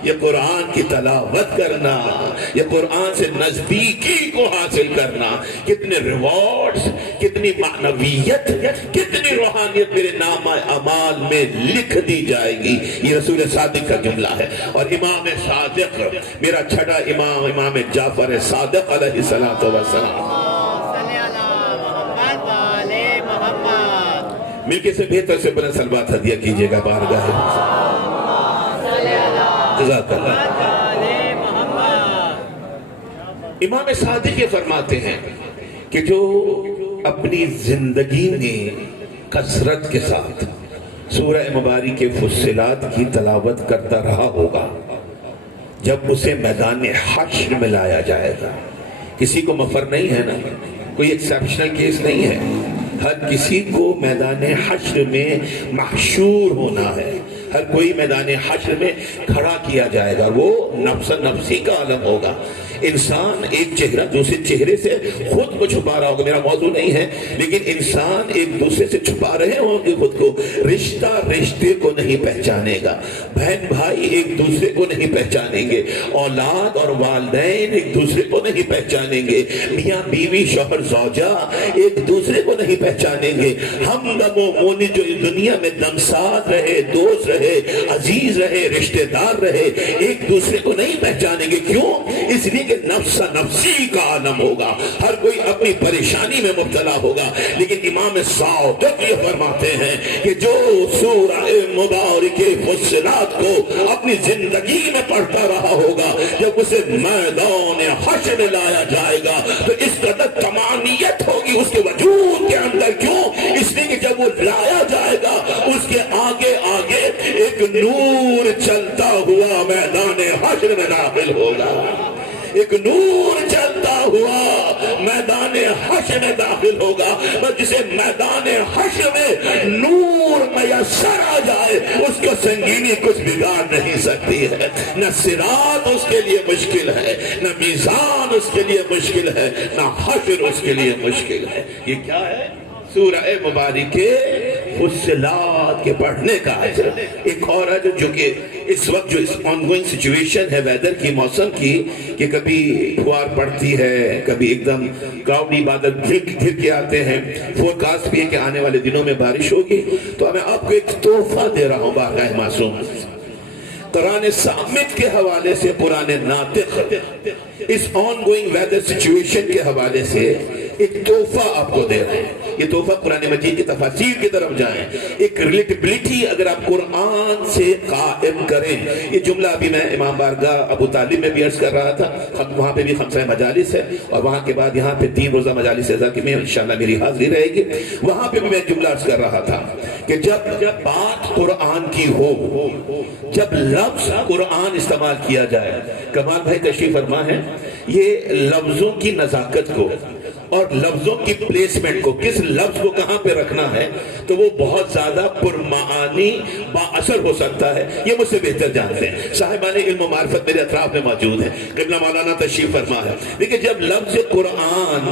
یہ قرآن کی تلاوت کرنا، یہ قرآن سے نزدیکی کو حاصل کرنا، کتنے ریوارڈز، کتنی معنویت، کتنی روحانیت میرے نامہ اعمال میں لکھ دی جائے گی۔ یہ رسول صادق کا جملہ ہے۔ اور امام صادق، میرا چھٹا امام، امام جعفر صادق علیہ السلام، ملکے سے بہتر سے بلند سلوات ہدیہ کیجئے گا بارگاہ جزاک اللہ۔ امام صادق یہ فرماتے ہیں کہ جو اپنی زندگی میں کثرت کے ساتھ سورہ مبارک فصلات کی تلاوت کرتا رہا ہوگا، جب اسے میدان حشر میں لایا جائے گا، کسی کو مفر نہیں ہے نا، کوئی ایکسیپشنل کیس نہیں ہے، ہر کسی کو میدان حشر میں محشور ہونا ہے، ہر کوئی میدان حشر میں کھڑا کیا جائے گا، وہ نفس نفسی کا عالم ہوگا۔ انسان ایک چہرہ دوسرے چہرے سے خود کو چھپا رہا ہوگا، میرا موضوع نہیں ہے، لیکن انسان ایک دوسرے سے چھپا رہے ہوں گے خود کو، رشتہ رشتے کو نہیں پہچانے گا، بہن بھائی ایک دوسرے کو نہیں پہچانیں گے، اولاد اور والدین ایک دوسرے کو نہیں پہچانیں گے، میاں بیوی شوہر زوجہ ایک دوسرے کو نہیں پہچانیں گے، ہم دم و مونی جو اس دنیا میں دمساز رہے، دوست رہے، رہے، عزیز رہے، رشتہ دار رہے، ایک دوسرے کو نہیں پہچانیں گے. کیوں؟ اس لیے کہ نفس نفسی کا عالم ہوگا، ہر کوئی اپنی پریشانی میں مبتلا ہوگا. لیکن امام صادق یہ فرماتے ہیں کہ جو سورہ مبارکہ فصلات کو اپنی زندگی میں پڑھتا رہا ہوگا، جب اسے میدان حشر لایا جائے گا تو اس قدر تمانیت ہوگی اس کے وجود کے اندر. کیوں؟ اس لیے کہ جب وہ لایا جائے گا اس کے آگے آگے ایک نور چلتا ہوا میدان حشر میں داخل ہوگا. ایک نور چلتا ہوا میدان حشر میں داخل ہوگا. بس جسے میدان حشر میں نور میسر آ جائے اس کو سنگینی کچھ بگاڑ نہیں سکتی ہے. نہ صراط اس کے لیے مشکل ہے، نہ میزان اس کے لیے مشکل ہے، نہ حشر اس کے لیے مشکل ہے. یہ کیا ہے؟ سورہ مبارکہ فصلات کے پڑھنے کا اجر. ایک اور ہے جو کہ اس وقت جو آن گوئنگ سچویشن ہے ویدر کی، موسم کی، کہ کبھی پھوار پڑتی ہے، کبھی ایک دم کلاؤڈی بادل گھر کے آتے ہیں. فورکاسٹ بھی ہے کہ آنے والے دنوں میں بارش ہوگی. تو میں آپ کو ایک تحفہ دے رہا ہوں باقاعدہ معصوم قرآن صامت کے حوالے سے، قرآن ناطق اس آن گوئنگ ویدر سچویشن کے حوالے سے ایک تحفہ آپ کو دے رہے ہیں. یہ تحفہ قرآن مجید کی تفاسیر کی طرف جائیں. ایک ریلیٹیبلٹی اگر آپ قرآن سے قائم کریں. یہ جملہ ابھی میں امام بارگاہ ابو طالب میں بھی عرض کر رہا تھا. وہاں پہ بھی 5 مجالس ہے اور وہاں کے بعد یہاں پہ 3 روزہ مجالس ازا میں انشاءاللہ میری حاضری رہے گی. وہاں پہ بھی میں جملہ عرض کر رہا تھا کہ جب بات قرآن کی ہو، جب لفظ قرآن استعمال کیا جائے، کمال بھائی تشریف فرما ہے، یہ لفظوں کی نزاکت کو اور لفظوں کی پلیسمنٹ کو، کس لفظ کو کہاں پہ رکھنا ہے، تو وہ بہت زیادہ پرمعانی با اثر ہو سکتا ہے. یہ مجھ سے بہتر جانتے ہیں، صاحبان علم و معرفت میرے اطراف میں موجود ہیں. قبلہ مولانا تشریف فرما ہے. لیکن جب لفظ قرآن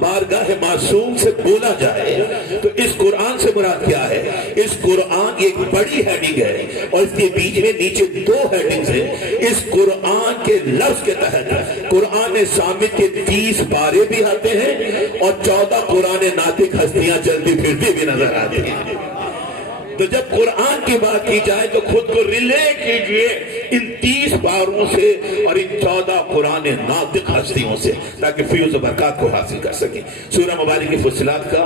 بارگاہ معصوم سے بولا جائے تو اس قرآن سے مراد کیا ہے؟ اس قرآن ایک بڑی ہیڈنگ ہے اور اس کے بیچ میں نیچے 2 ہیڈنگز ہیں. اس قرآن کے لفظ کے تحت قرآن صامت کے 30 پارے بھی آتے ہیں اور 14 قرآن ناطق ہستیاں چلتی پھرتی بھی نظر آتی ہیں. تو جب قرآن کی بات کی جائے تو خود کو ریلیٹ کیجئے ان 30 پاروں سے اور ان 14 قرآن ناطق ہستیوں سے، تاکہ فیوز و برکات کو حاصل کر سکیں. سورہ مبارکہ فصلات کا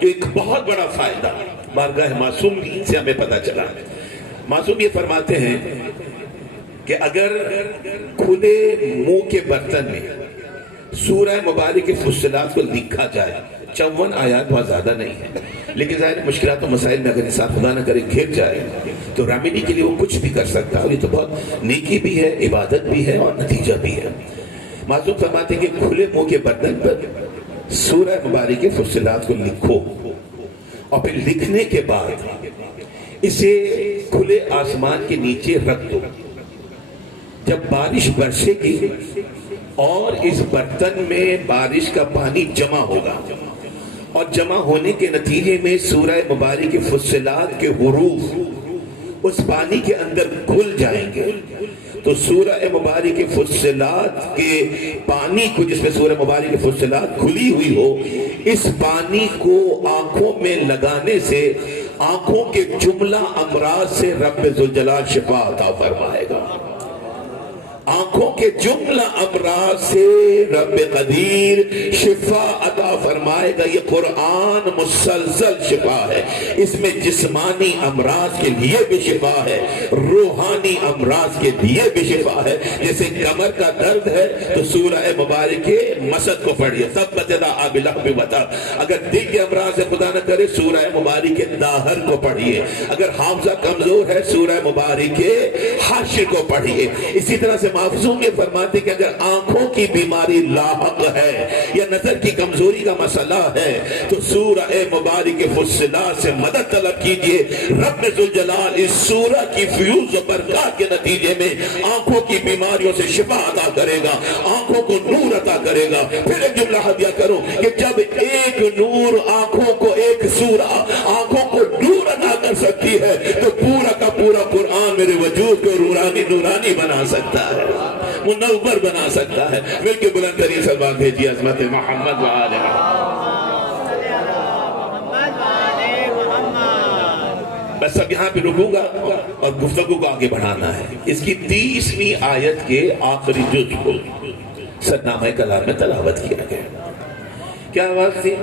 جو ایک بہت بڑا فائدہ بارگاہ معصوم سے ہمیں پتہ چلا. معصوم یہ فرماتے ہیں کہ اگر کھلے منہ کے برتن میں سورہ مبارکہ فصلات کو لکھا جائے، 54 آیات بہت زیادہ نہیں ہے، لیکن ظاہر مشکلات و مسائل میں اگر انسان خدا نہ کرے گھر جائے تو ریمیڈی کے لیے وہ کچھ بھی کر سکتا ہے. اور یہ تو بہت نیکی بھی ہے، عبادت بھی ہے اور نتیجہ بھی ہے. معصوم فرماتے ہیں کہ کھلے منہ کے برتن پر سورہ مبارکہ فصلات کو لکھو اور پھر لکھنے کے بعد اسے کھلے آسمان کے نیچے رکھ دو. جب بارش برسے گی اور اس برتن میں بارش کا پانی جمع ہوگا اور جمع ہونے کے نتیجے میں سورہ مبارکہ فصلات کے حروف اس پانی کے اندر گھل جائیں گے. تو سورہ مبارکہ فصلات کے پانی کو، جس میں سورہ مبارکہ فصلات کھلی ہوئی ہو، اس پانی کو آنکھوں میں لگانے سے آنکھوں کے جملہ امراض سے رب ذوالجلال شفا عطا فرمائے گا. آنکھوں کے جملہ امراض سے رب قدیر شفا عطا فرمائے گا. یہ قرآن مسلسل شفا ہے. اس میں جسمانی امراض کے لیے بھی شفا ہے، روحانی امراض کے لیے بھی شفا ہے. جیسے کمر کا درد ہے تو سورہ مبارکہ مسد کو پڑھیے، تبت یدا ابی لہب وتب. اگر دل کے امراض سے خدا نہ کرے سورہ مبارکہ داہر کو پڑھیے. اگر حافظہ کمزور ہے سورہ مبارکہ حشر کو پڑھیے. اسی طرح سے معصوم یہ فرماتے کہ اگر آنکھوں کی بیماری لاحق ہے یا نظر کی کمزوری کا مسئلہ ہے تو سورہ مبارکہ فصلات سے مدد طلب کیجئے. رب ذوالجلال اس سورہ کی فیوز و برکات کے نتیجے میں آنکھوں کی بیماریوں سے شفا عطا کرے گا، آنکھوں کو نور عطا کرے گا. پھر ایک جملہ ہدیہ کروں کہ جب ایک نور آنکھوں کو، ایک سورہ آنکھوں کو نور عطا کر سکتی ہے تو پورا کا پورا قرآن میرے وجود کو نورانی نورانی بنا سکتا ہے، منور بنا سکتا ہے. مل کے بلند ترین سلوات بھیجیے عظمت محمد و آل محمد. بس اب یہاں پہ رکوں گا اور گفتگو کو آگے بڑھانا ہے. اس کی 30ویں آیت کے آخری جز کو سرنامہ کلام میں تلاوت کیا گیا. کیا بات تھی؟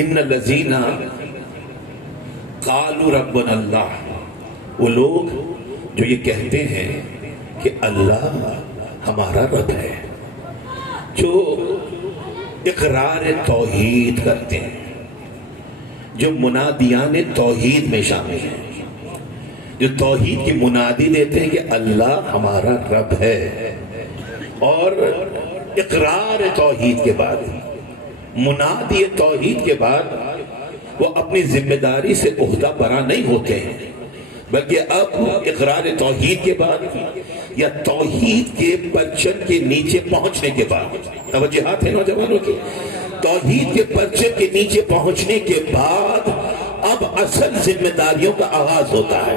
ان الذین قالوا ربنا اللہ، وہ لوگ جو یہ کہتے ہیں کہ اللہ ہمارا رب ہے، جو اقرار توحید کرتے ہیں، جو منادیان توحید میں شامل ہیں، جو توحید کی منادی دیتے ہیں کہ اللہ ہمارا رب ہے، اور اقرار توحید کے بعد، منادی توحید کے بعد وہ اپنی ذمہ داری سے عہدہ برا نہیں ہوتے ہیں، بلکہ اب اقرار توحید کے بعد یا توحید کے پرچم کے نیچے پہنچنے کے بعد، توجہات ہیں نوجوانوں کی، توحید کے پرچم کے نیچے پہنچنے کے بعد اب اصل ذمہ داریوں کا آغاز ہوتا ہے.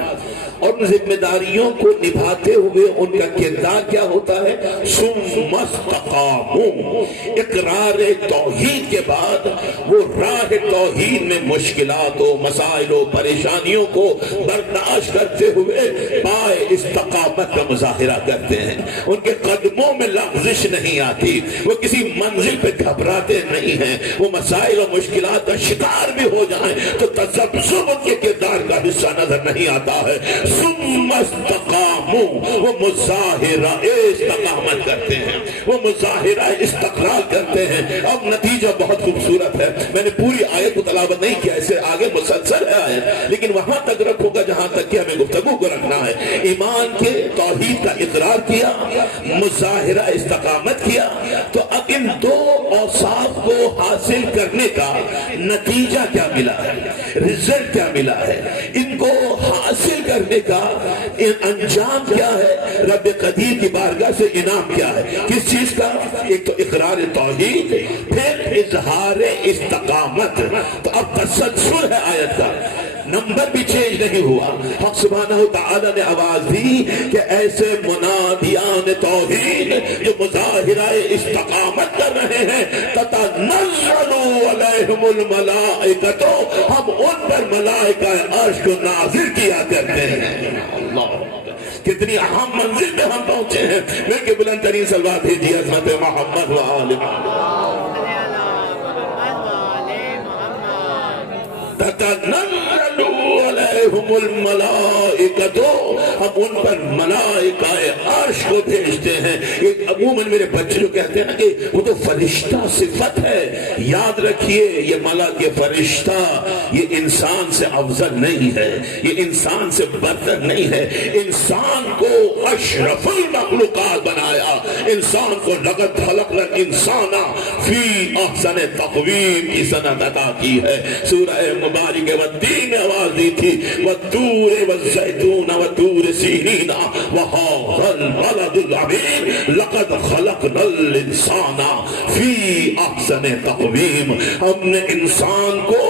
اور ان ذمہ داریوں کو نبھاتے ہوئے ان کا کردار کیا ہوتا ہے؟ ثم استقاموا، اقرار توحید کے بعد وہ راہ توحید میں مشکلات و مسائل و پریشانیوں کو برداشت کرتے ہوئے پائے استقامت کا مظاہرہ کرتے ہیں. ان کے قدموں میں لغزش نہیں آتی، وہ کسی منزل پہ گھبراتے نہیں ہیں. وہ مسائل و مشکلات کا شکار بھی ہو جائیں تو تذبذب ان کے کردار کا حصہ نظر نہیں آتا ہے. ثم استقاموا، وہ مظاہرہ استقامت کرتے ہیں، وہ مظاہرہ استقرار کرتے ہیں. اب نتیجہ بہت خوبصورت ہے. میں نے پوری آیت کو تلاوت نہیں کیا، اس سے آگے مسلسل ہے آیت، لیکن وہاں تک رکھوں گا جہاں تک کہ ہمیں گفتگو کو رکھنا ہے. ایمان کے توحید کا اقرار کیا، مظاہرہ استقامت کیا، تو اب ان دو اوصاف کو حاصل کرنے کا نتیجہ کیا ملا ہے، رزلٹ کیا ملا ہے، ان کو حاصل کرنے کا انجام کیا ہے، رب قدیر کی بارگاہ سے انعام کیا ہے. کس چیز کا؟ ایک تو اقرار توحید، پھر اظہار استقامت. تو اب تسلسل ہے آیت کا، نمبر بھی چینج نہیں ہوا. حق سبحانہ وتعالی نے آواز دی کہ ایسے منادیان توحید جو مظاہرہ استقامت کر رہے ہیں، تتنزل علیہم الملائکۃ، ہم ان پر ملائکہ عرش کو نازل کیا کرتے ہیں. اللہ، کتنی اہم منزل پہ ہم پہنچے ہیں. میں کہ بلند ترین صلوات بھیجیے حضرت محمد و آل محمد. تتنزل علیہم الملائکۃ، ہم ان پر ملائکہ عرش کو بھیجتے ہیں. عموماً میرے بچے جو کہتے ہیں نا کہ وہ تو فرشتہ صفت ہے، یاد رکھیے یہ ملک، یہ فرشتہ، یہ انسان سے افضل نہیں ہے، یہ انسان سے برتر نہیں ہے. انسان کو اشرف المخلوقات بنایا، انسان کو لقد خلقنا الانسان فی احسن تقویم کی صنعت عطا کی ہے. سورہ مبارک والتین میں آواز دی تھی، والطور والزیتون والطور سینین وہذا البلد الامین لقد خلقنا الانسان فی احسن تقویم. ہم نے انسان کو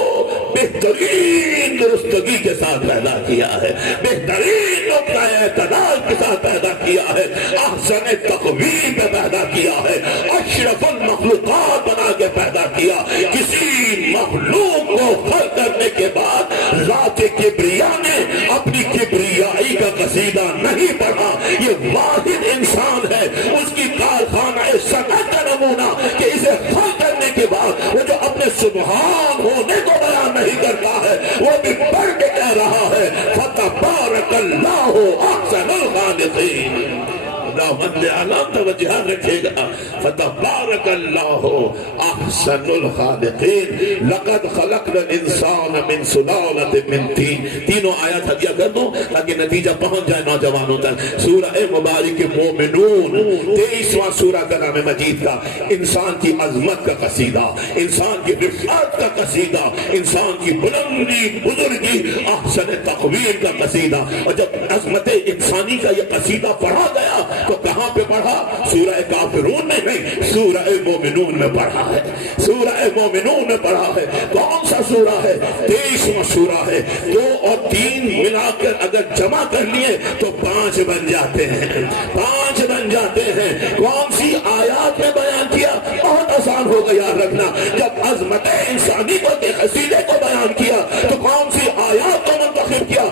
بہترین درستگی کے ساتھ پیدا کیا ہے، بہترین نقطہ اعتدال کے ساتھ پیدا کیا ہے، احسن تقویم پہ پیدا کیا ہے، اشرف المخلوقات بنا کے پیدا کیا. کسی مخلوق کو خلق کرنے کے بعد ذات کبریا نے اپنی کبریائی کا قصیدہ نہیں پڑھا. یہ واحد انسان ہے، اس کی کارخانہ صنعت کا نمونہ کہ اسے خلق کرنے کے بعد وہ جو اپنے سبحان ہونے کو بیان نہیں کرتا ہے، وہ بھی پڑھ کے کہہ رہا ہے فتبارک اللہ احسن الخالقین. خداوند عالم توجہ رکھے گا، فتبارک اللہ احسن الخالقین. لقد خلقنا الانسان من سلالۃ من طین. تینوں آیات ہدیہ کر دو تاکہ نتیجہ پہنچ جائے نوجوانوں تک. سورہ مبارک مومنون 23واں سورہ کلام مجید کا انسان کی عظمت کا قصیدہ، انسان کی رفعت کا قصیدہ، انسان کی بلندی بزرگی احسن تقویم کا قصیدہ. اور جب عظمت انسانی کا یہ قصیدہ پڑھا گیا تو کہاں پہ پڑھا؟ سورہ کافرون میں نہیں، سورہ مومنون میں پڑھا ہے. سورہ مومنون میں پڑھا ہے. کون سا سورہ ہے؟ 23واں سورہ ہے. 2 اور 3 ملا کر اگر جمع کر لیے تو 5 بن جاتے ہیں، 5 بن جاتے ہیں. کون سی آیات میں بیان کیا؟ بہت آسان ہو گیا یاد رکھنا. جب عظمت انسانی کو کے قصیدے کو بیان کیا تو کون سی آیات کو منتخب کیا؟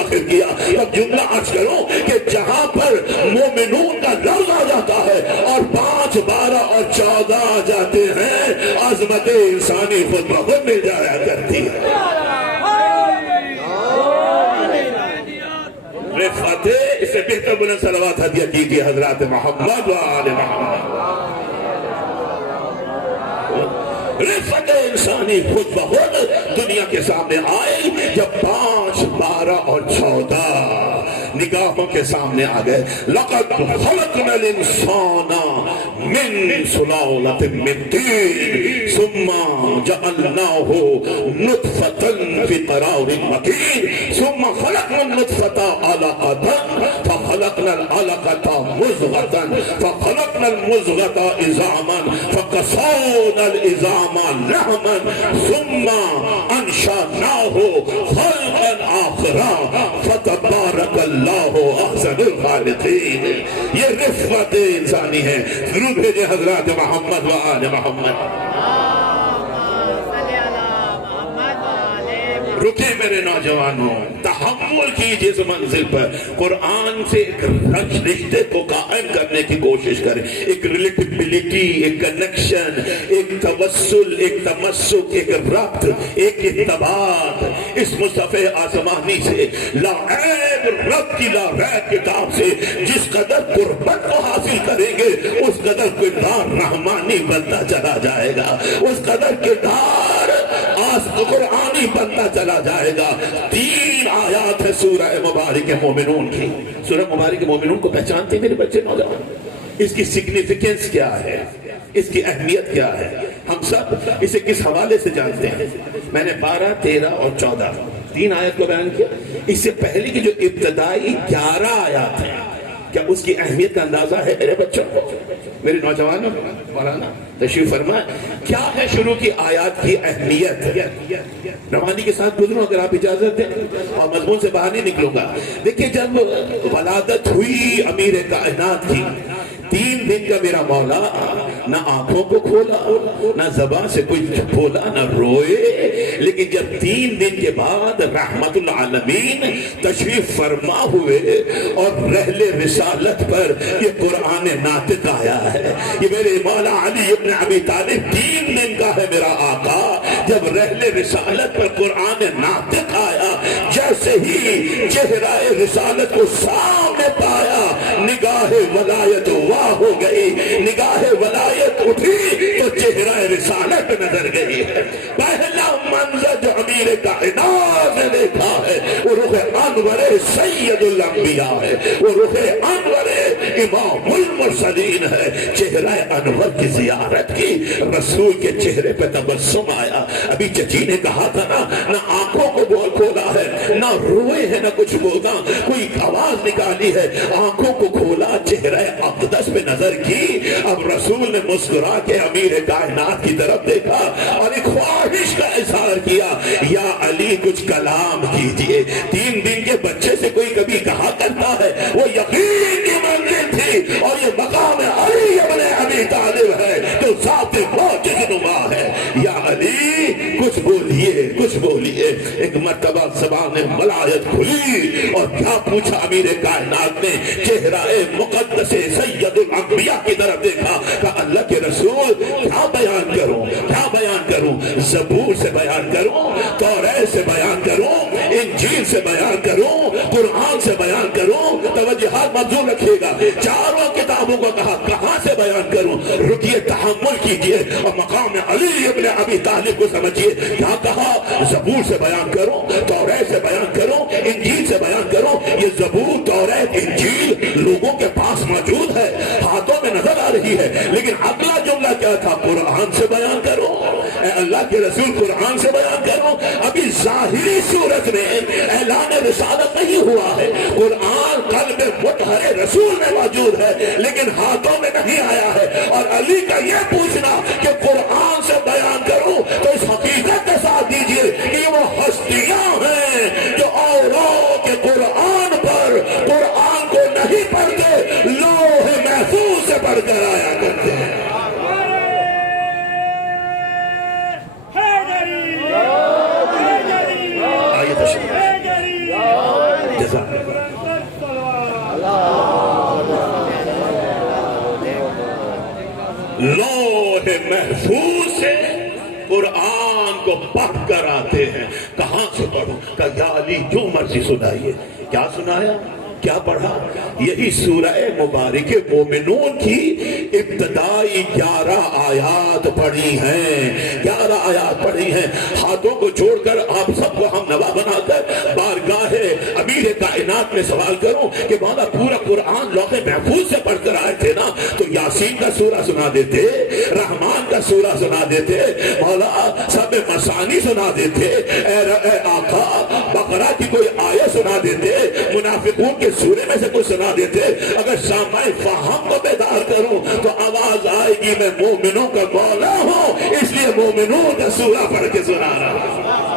آخر کیا. اب جملہ عرض کروں کہ جہاں پر مومنون کا لفظ آ جاتا ہے اور 5, 12 اور 14 آ جاتے ہیں, عظمت انسانی خود بخود مل جایا کرتی ہے. رفعت, اس سے بہتر بلند صلوات ہدیہ کیجیے حضرات محمد و آل محمد. رفعت انسانی خود بخود دنیا کے سامنے آئی جب 5, 12 اور 14 نگاہوں کے سامنے آ گئے. لقد خلقنا الانسان من سلالۃ من طین ثم جعلناہ نطفۃ فی قرار مکین ثم خلقنا النطفۃ علقۃ فخلقنا العلقۃ مضغۃ فخلقنا المضغۃ عظاما فکسونا العظام لحما ثم انشأناہ خلقا آخر فتبارک اللہ احسن الخالقین. یہ رفعت انسانی ہے. ضرور بھیجے حضرات محمد و آل محمد. رکے میرے نوجوانوں, تحمل کیجئے اس منزل پر. قرآن سے ایک رشتے کو قائم کرنے کی کوشش کریں. ایک ریلیٹیبلٹی, ایک کنیکشن, ایک توسل, ایک تمسک, ایک ربط, ایک اتباع اس مصطفی آسمانی سے, لا عیب رب کی لا ریب کتاب سے جس قدر قربت کو حاصل کریں گے اس قدر کردار رحمانی بنتا چلا جائے گا, اس قدر کردار قرآنی بنتا چلا جائے گا. 3 آیات ہے سورہ مبارک مومنون کی. سورہ مبارک مومنون کو پہچانتے ہیں میرے بچے نوجوان؟ اس کی سگنیفیکنس کیا ہے, اس کی اہمیت کیا ہے, ہم سب اسے کس حوالے سے جانتے ہیں؟ میں نے 12, 13 اور 14 3 آیت کو بیان کیا. اس سے پہلے کی جو ابتدائی 11 آیات ہیں, کیا اس کی اہمیت کا اندازہ ہے میرے بچوں کو؟ میرے نوجوانوں, مولانا تشریف فرمائیں, کیا ہے شروع کی آیات کی اہمیت؟ روانی کے ساتھ گزروں اگر آپ اجازت دیں, اور مضمون سے باہر نہیں نکلوں گا. دیکھیں, جب ولادت ہوئی امیر کائنات کی, 3 دن کا میرا مولا نہ آنکھوں کو کھولا, نہ زبان سے کچھ بولا, نہ روئے. لیکن جب 3 دن کے بعد رحمت العالمین تشریف فرما ہوئے اور رحل رسالت پر یہ قرآن ناطق آیا ہے. یہ میرے مولا علی ابن ابی طالب 3 دن کا ہے میرا آقا. جب رحل رسالت پر قرآن ناطق آیا, جیسے ہی چہرہ رسالت کو سامنے پایا, نگاہ ولایت واہ ہو گئی, نگاہ ولایت اٹھی تو چہرہ رسالت نظر گئی. پہلا منظر جو امیر کائنات نے دیکھا ہے وہ رخ انور سید الانبیاء ہے, وہ رخ انور امام المرسلین ہے. چہرہ انور کی زیارت کی, رسول کے چہرے پہ تبسم آیا. ابھی چچی نے کہا تھا نا, نہ آنکھوں کو بول کھولا ہے, نہ روئے ہے, نہ کچھ بولا, کوئی آواز نکالی ہے, آنکھوں کو کھولا, چہرہ اقدس پہ نظر کی. اب رسول نے مسکرا کے امیر کائنات کی طرف دیکھا اور ایک خواہش کا اظہار کیا, یا علی کچھ کلام کیجئے. 3 دن کے بچے سے کوئی کبھی کہا کرتا ہے؟ وہ یقین کی منزل تھی, اور یہ مقام علی ابن ابی طالب ہے جو ذات معجز نما ہے. یا علی کچھ بولیے, کچھ بولیے. ایک مرتبہ زبان ملایت کھلی اور کیا پوچھا امیر کائنات نے؟ چہرہ مقدس سید الانبیاء کی طرف دیکھا, کہ اللہ کے رسول کیا بیان کروں, کیا بیان کروں؟ زبور سے بیان کروں, توریت سے بیان کروں, انجیل سے بیان کروں, قرآن سے بیان کروں؟ توجہات منظور رکھیے گا. چاروں کتابوں کو کہا کہاں سے بیان کروں؟ رکیے, تحمل کیجئے اور مقام علی ابن ابی طالب کو سمجھیے. کیا کہا؟ زبور سے بیان کروں, توریت سے بیان کروں, انجیل سے بیان کروں. یہ زبور, توریت, انجیل لوگوں کے پاس موجود ہے, ہاتھوں میں نظر آ رہی ہے, لیکن اگلا جملہ کیا تھا؟ قرآن سے بیان کرو. اے اللہ کے رسول قرآن سے بیان کرو. ابھی ظاہری صورت میں اعلان رسالت نہیں ہوا ہے, قرآن قلب مطہر رسول میں موجود ہے, لیکن ہاتھوں میں نہیں آیا ہے. اور علی کا یہ پوچھنا کہ قرآن سے بیان کروں, تو اس حقیقت کے ساتھ دیجئے کہ وہ ہستیاں ہیں جو اوروں کے قرآن پر قرآن کو نہیں پڑھتے, لوح محفوظ سے پڑھ کر آیا کرتے ہیں. آئیے تشریف. جزاک لوح محفوظ سے قرآن کو پڑھ کر آتے ہیں. کہاں سے پڑھوں؟ کہ یا علی جو مرضی سنائیے. کیا سنایا؟ کیا پڑھا؟ یہی سورہ مبارک مومنون کی ابتدائی 11 آیات پڑھی ہیں. 11 آیات پڑھی ہیں. ہاتھوں کو چھوڑ کر آپ سب کو ہم نوا بنا کر بارگاہ امیر کائنات میں سوال کروں کہ مولا پورا قرآن لوح محفوظ سے پڑھ کر آئے تھے نا تو یاسین کا سورہ سنا دیتے, رحمان کا سورہ سنا دیتے, مولا سب مسانی سنا دیتے, اے آقا بقرہ کی کوئی آیت سنا دیتے, منافقون کے سورے میں سے کچھ سنا دیتے. اگر سامع فہم کو بیدار کروں تو آواز آئے گی میں مومنوں کا مولا ہوں, اس لیے مومنوں کا سورہ پڑھ کے سنا رہا ہوں.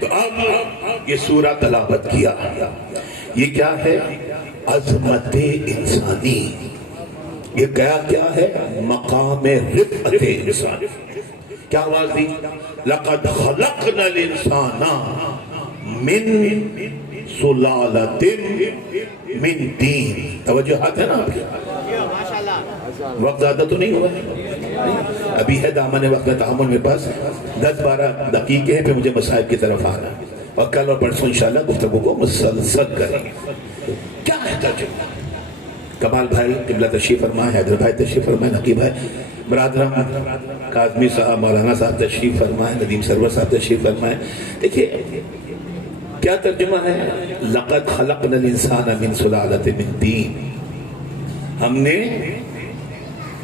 تو اب یہ سورہ تلاوت کیا. یہ کیا ہے؟ عظمت انسانی. یہ کیا ہے؟ مقام رفعت انسان. کیا آواز دی؟ لقد خلقنا الانسان من سلالۃ من طین. توجہ ہے نا آپ کی؟ وقت زیادہ تو نہیں ہوا ہے؟ ابھی ہے دامن وقت تحمل میرے پاس 10-12 دقیقے ہیں, پھر مجھے مصائب کی طرف آنا اور کل اور پرسوں انشاءاللہ گفتگو کو مسلسل کریں. کیا ہے ترجمہ؟ کمال بھائی قبلہ تشریف فرمائے, حیدر بھائی تشریف فرمائے, نقی بھائی برادرم, کاظمی صاحب, مولانا صاحب تشریف فرمائے, ندیم سرور صاحب تشریف فرمائے. دیکھیے کیا ترجمہ ہے؟ لقد خلقنا الانسان من سلالۃ من طین. ہم نے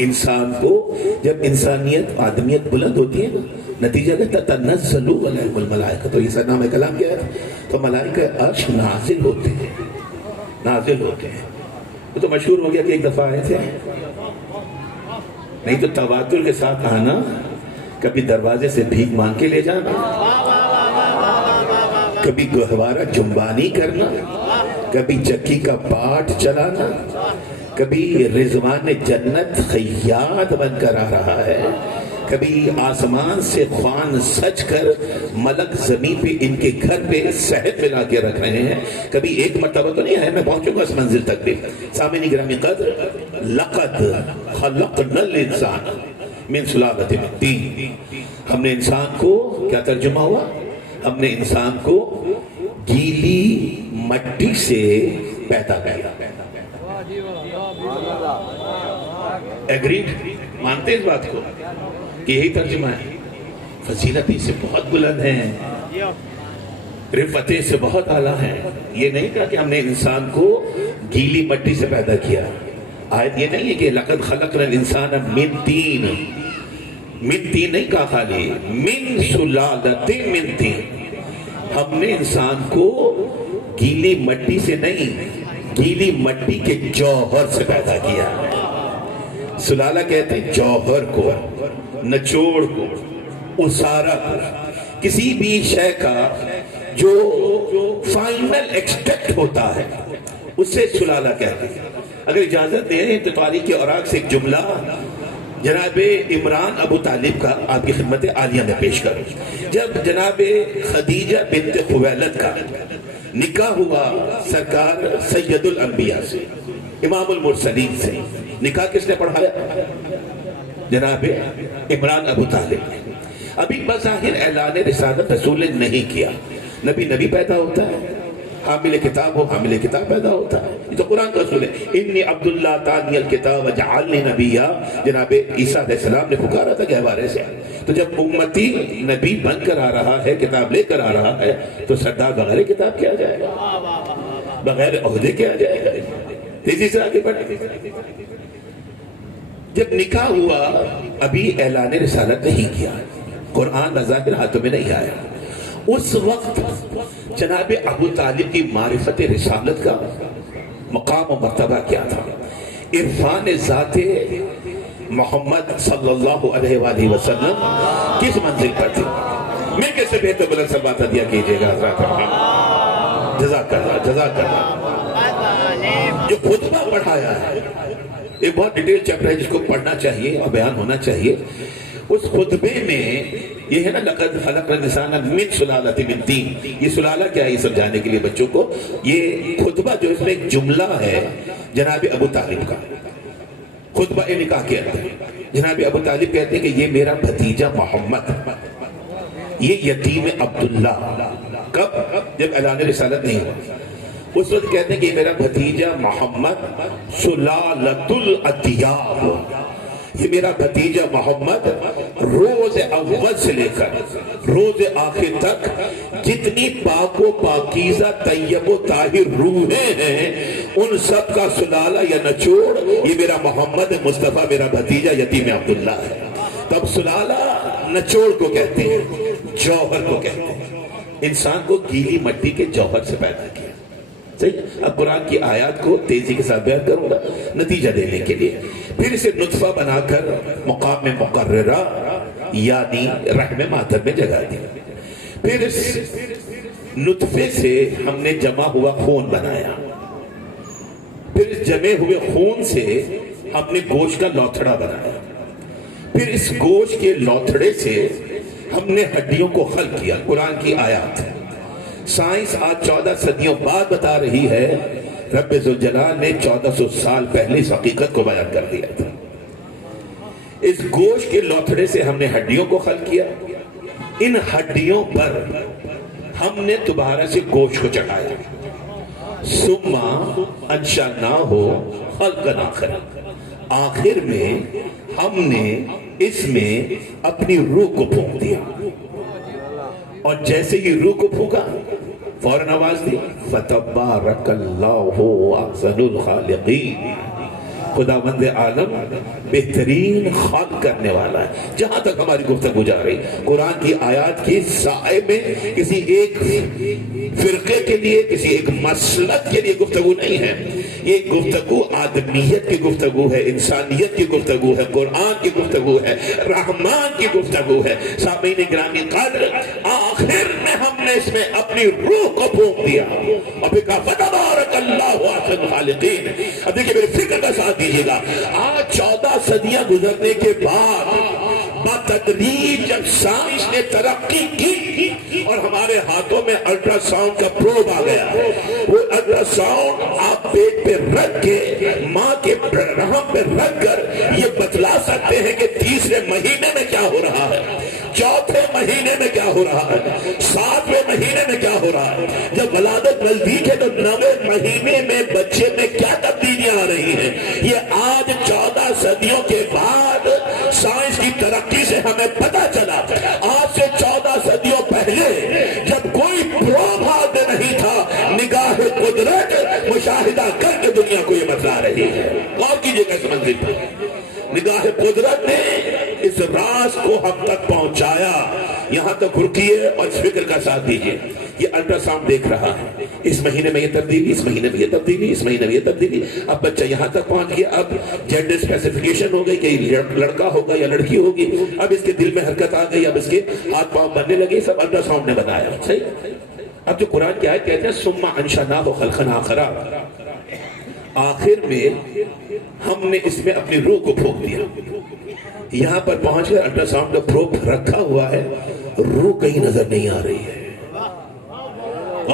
انسان کو, جب انسانیت آدمیت بلند ہوتی ہے نا, نتیجہ کہ تتنزل علیہم الملائکہ, تو یہ سر نام کلام کیا ہے, تو ملائکہ عرش نازل ہوتے ہیں, نازل ہوتے ہیں. تو مشہور ہو گیا کہ ایک دفعہ آئے تھے, نہیں تو تواتر کے ساتھ آنا, کبھی دروازے سے بھیک مانگ کے لے جانا, کبھی گہوارہ جنبانی کرنا, کبھی چکی کا پاٹ چلانا, کبھی رضوان جنت خیاط بن کر آ رہا ہے, کبھی آسمان سے خوان سج کر ملک زمین پہ ان کے گھر پہ صحت ملا کے رکھ رہے ہیں. کبھی ایک مرتبہ تو نہیں ہے, میں پہنچوں گا اس منزل تک بھی. سامعین گرامی قدر, لقد خلقنا الانسان من سلالۃ من طین. ہم نے انسان کو, کیا ترجمہ ہوا؟ ہم نے انسان کو گیلی مٹی سے پیدا کیا. ایگریڈ؟ مانتے اس بات کو کہ یہی ترجمہ ہے؟ فضیلتیں سے بہت بلند ہیں, رفتیں سے بہت اعلیٰ ہیں. یہ نہیں کہا کہ ہم نے انسان کو گیلی مٹی سے پیدا کیا. آیت یہ نہیں ہے کہ لقد خلقنا الانسان من طین. من طین نہیں کہا خالی, من سلالۃ من طین. ہم نے انسان کو گیلی مٹی سے نہیں, گیلی مٹی کے جوہر سے پیدا کیا. سلالہ کہتے ہیں جوہر کو, نچوڑ کو, اسارہ کو, کسی بھی شے کا جو فائنل ایکسٹریکٹ ہوتا ہے اسے سلالہ کہتے ہیں. اگر اجازت دیں تو تاریخ کے اوراق سے ایک جملہ جناب عمران ابو طالب کا آپ کی خدمت عالیہ میں پیش کروں. جب جناب خدیجہ بنت خویلد کا نکاح ہوا سرکار سید الانبیاء سے, امام المرسلین سے, نکاح کس نے پڑھایا؟ جناب عمران ابو طالب نے. ابھی بظاہر اعلان رسالت رسول نے نہیں کیا. نبی پیدا ہوتا ہے, حامل کتاب ہو حامل کتاب پیدا ہوتا ہے. یہ تو قرآن کا رسول ہے. انی عبداللہ تانی الکتاب وجعلنی نبیہ. جناب عیسیٰ علیہ السلام نے پکارا تھا گہوارے سے. تو جب امتی نبی بن کر آ رہا ہے, کتاب لے کر آ رہا ہے, تو سردار بغیر کتاب کیا جائے گا, بغیر عہدے کیا جائے گا. تیزی سے آگے بڑھے. جب نکاح ہوا ابھی اعلان رسالت نہیں کیا, قرآن بظاہر ہاتھوں میں نہیں آیا. اس وقت جناب ابو طالب کی معرفت رسالت کا مقام و مرتبہ کیا تھا؟ عرفان ذات محمد صلی اللہ علیہ وآلہ وسلم کس منزل پر تھی؟ میں کیسے بہتر بلند سلوات دیا کیجئے گا حضرات. جزاک اللہ, جزاک اللہ. جو خطبہ پڑھایا ہے ایک بہت ڈیٹیل چیپٹر ہے جس کو پڑھنا چاہیے اور بیان ہونا چاہیے. اس خطبے میں یہ ہے نا لقد خلقنا الانسان من سلالۃ من طین. یہ سلالہ کیا ہے یہ سمجھانے کے لیے بچوں کو. یہ خطبہ جو اس میں ایک جملہ ہے جناب ابو طالب کا. خطبہ نکاح کے اندر جناب ابو طالب کہتے ہیں کہ یہ میرا بھتیجا محمد، یہ یتیم عبداللہ. کب؟ جب اعلان رسالت نہیں ہوا. اس وقت کہتے ہیں کہ یہ میرا بھتیجا محمد سلالۃ الادیاب. یہ میرا بھتیجا محمد روز اول سے لے کر روز آخر تک جتنی پاک و پاکیزہ طیب و طاہر روحیں ہیں ان سب کا سلالہ یا نچوڑ یہ میرا محمد مصطفیٰ میرا بھتیجا یتیم عبداللہ ہے. تب سلالہ نچوڑ کو کہتے ہیں، جوہر کو کہتے ہیں. انسان کو گیلی مٹی کے جوہر سے پیدا کیا. صحیح. اب قرآن کی آیات کو تیزی کے ساتھ بیان کروں گا نتیجہ دینے کے لیے. پھر اسے نطفہ بنا کر مقام مقررہ یعنی رحم مادر میں جگہ دی. پھر اس نطفے سے ہم نے جمع ہوا خون بنایا. پھر اس جمے ہوئے خون سے ہم نے گوشت کا لوتھڑا بنایا. پھر اس گوشت کے لوتھڑے سے ہم نے ہڈیوں کو خلق کیا. قرآن کی آیات. سائنس آج 14 صدیوں بعد بتا رہی ہے رب ذوالجلال نے 1400 سال پہلے اس حقیقت کو بیان کر دیا تھا. اس گوشت کے لوتھڑے سے ہم نے ہڈیوں کو خلق کیا. ان ہڈیوں پر ہم نے دوبارہ سے گوشت کو چڑھایا. ثم انشأناہ خلقا آخر. آخر میں ہم نے اس میں اپنی روح کو پھونک دیا اور جیسے ہی روح کو پھونکا فوراً آواز دی فتبارک اللہ احسن الخالقین. خداوند عالم بہترین خلق کرنے والا ہے. جہاں تک ہماری گفتگو جا رہی قرآن کی آیات کی سائے میں کسی ایک فرقے کے لیے کسی ایک مسلک کے لیے گفتگو نہیں ہے. یہ گفتگو آدمیت کی گفتگو ہے، انسانیت کی گفتگو ہے، قرآن کی گفتگو ہے، رحمان کی گفتگو ہے. سامعین گرامی قدر آخر میں ہم نے اس میں اپنی روح کو پھونک دیا اور پھر کہا فتبارک اللہ احسن الخالقین. اب دیکھیں میرے فکر کا ساتھ دیجیے گا. آج 14 صدیاں گزرنے کے بعد بتدریج جب سائنس نے ترقی کی اور ہمارے ہاتھوں میں الٹرا ساؤنڈ کا پروب آ گیا. وہ الٹرا ساؤنڈ آپ پیٹ پہ رکھ کے ماں کے رحم پہ رکھ کر یہ بتلا سکتے ہیں کہ تیسرے مہینے میں کیا ہو رہا ہے، چوتھے مہینے میں کیا ہو رہا ہے، 7ویں مہینے میں کیا ہو رہا ہے. جب ولادت نزدیک ہے تو 9ویں مہینے میں بچے میں کیا تبدیلیاں آ رہی ہیں. یہ آج 14 صدیوں کے بعد سائنس کی ترقی سے ہمیں پتا چلا. آج سے 14 صدیوں پہلے جب کوئی پروب ہاتھ میں نہیں تھا نگاہ قدرت مشاہدہ کر کے دنیا کو یہ بتلا رہی ہے. غور کیجئے گا اس منزل پر. نگاہ قدرت نے اس راز کو ہم تک پہنچایا. یہاں تک رکیے اور اس فکر کا ساتھ دیجئے. یہ الٹرا ساؤنڈ دیکھ رہا ہے اس مہینے میں یہ تبدیلی، اس مہینے میں یہ تبدیلی، اس مہینے میں یہ تبدیلی. اب بچہ یہاں تک پہنچ گیا. اب جینڈر اسپیسیفیکیشن ہو گئی کہ لڑکا ہوگا یا لڑکی ہوگی. اب اس کے دل میں حرکت آ گئی، اب اس کے ہاتھ پاؤں بننے لگے. سب الٹرا ساؤنڈ نے بنایا. صحیح. اب جو قرآن کی آیت کہتے ہیں ثم انشأناہ خلقا آخر، آخر میں ہم نے اس میں اپنی روح کو پھونک دیا. یہاں پر پہنچ کر الٹرا ساؤنڈ کا پروب رکھا ہوا ہے، روح کہیں نظر نہیں آ رہی ہے.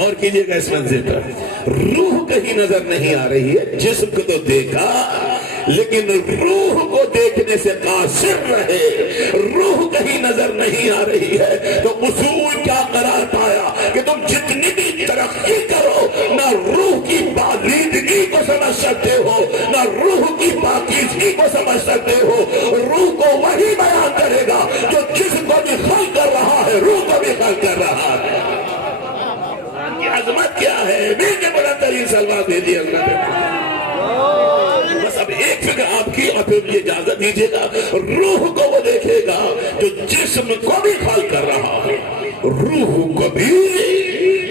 اور کیجئے گا اس منزل پر. روح کہیں نظر نہیں آ رہی ہے. جسم کو تو دیکھا لیکن روح کو دیکھنے سے قاصر رہے. روح کہیں نظر نہیں آ رہی ہے تو اصول کیا قرار پایا کہ تم جتنی بھی ترقی کرو نہ روح کی بالیدگی کو سمجھ سکتے ہو، نہ روح کی پاکیزگی کو سمجھ سکتے ہو. روح کو وہی بیان کرے گا جو جسم کو بھی خلق کر رہا ہے، روح کو بھی خلق کر رہا ہے. عظمت کیا ہے؟ مل کے بلند ترین سلوات بھیجیے حضرت. بس اب ایک فکر آپ کی اور پھر مجھے اجازت دیجیے گا. روح کو وہ دیکھے گا جو جسم کو بھی خلق کر رہا ہے، روح کو بھی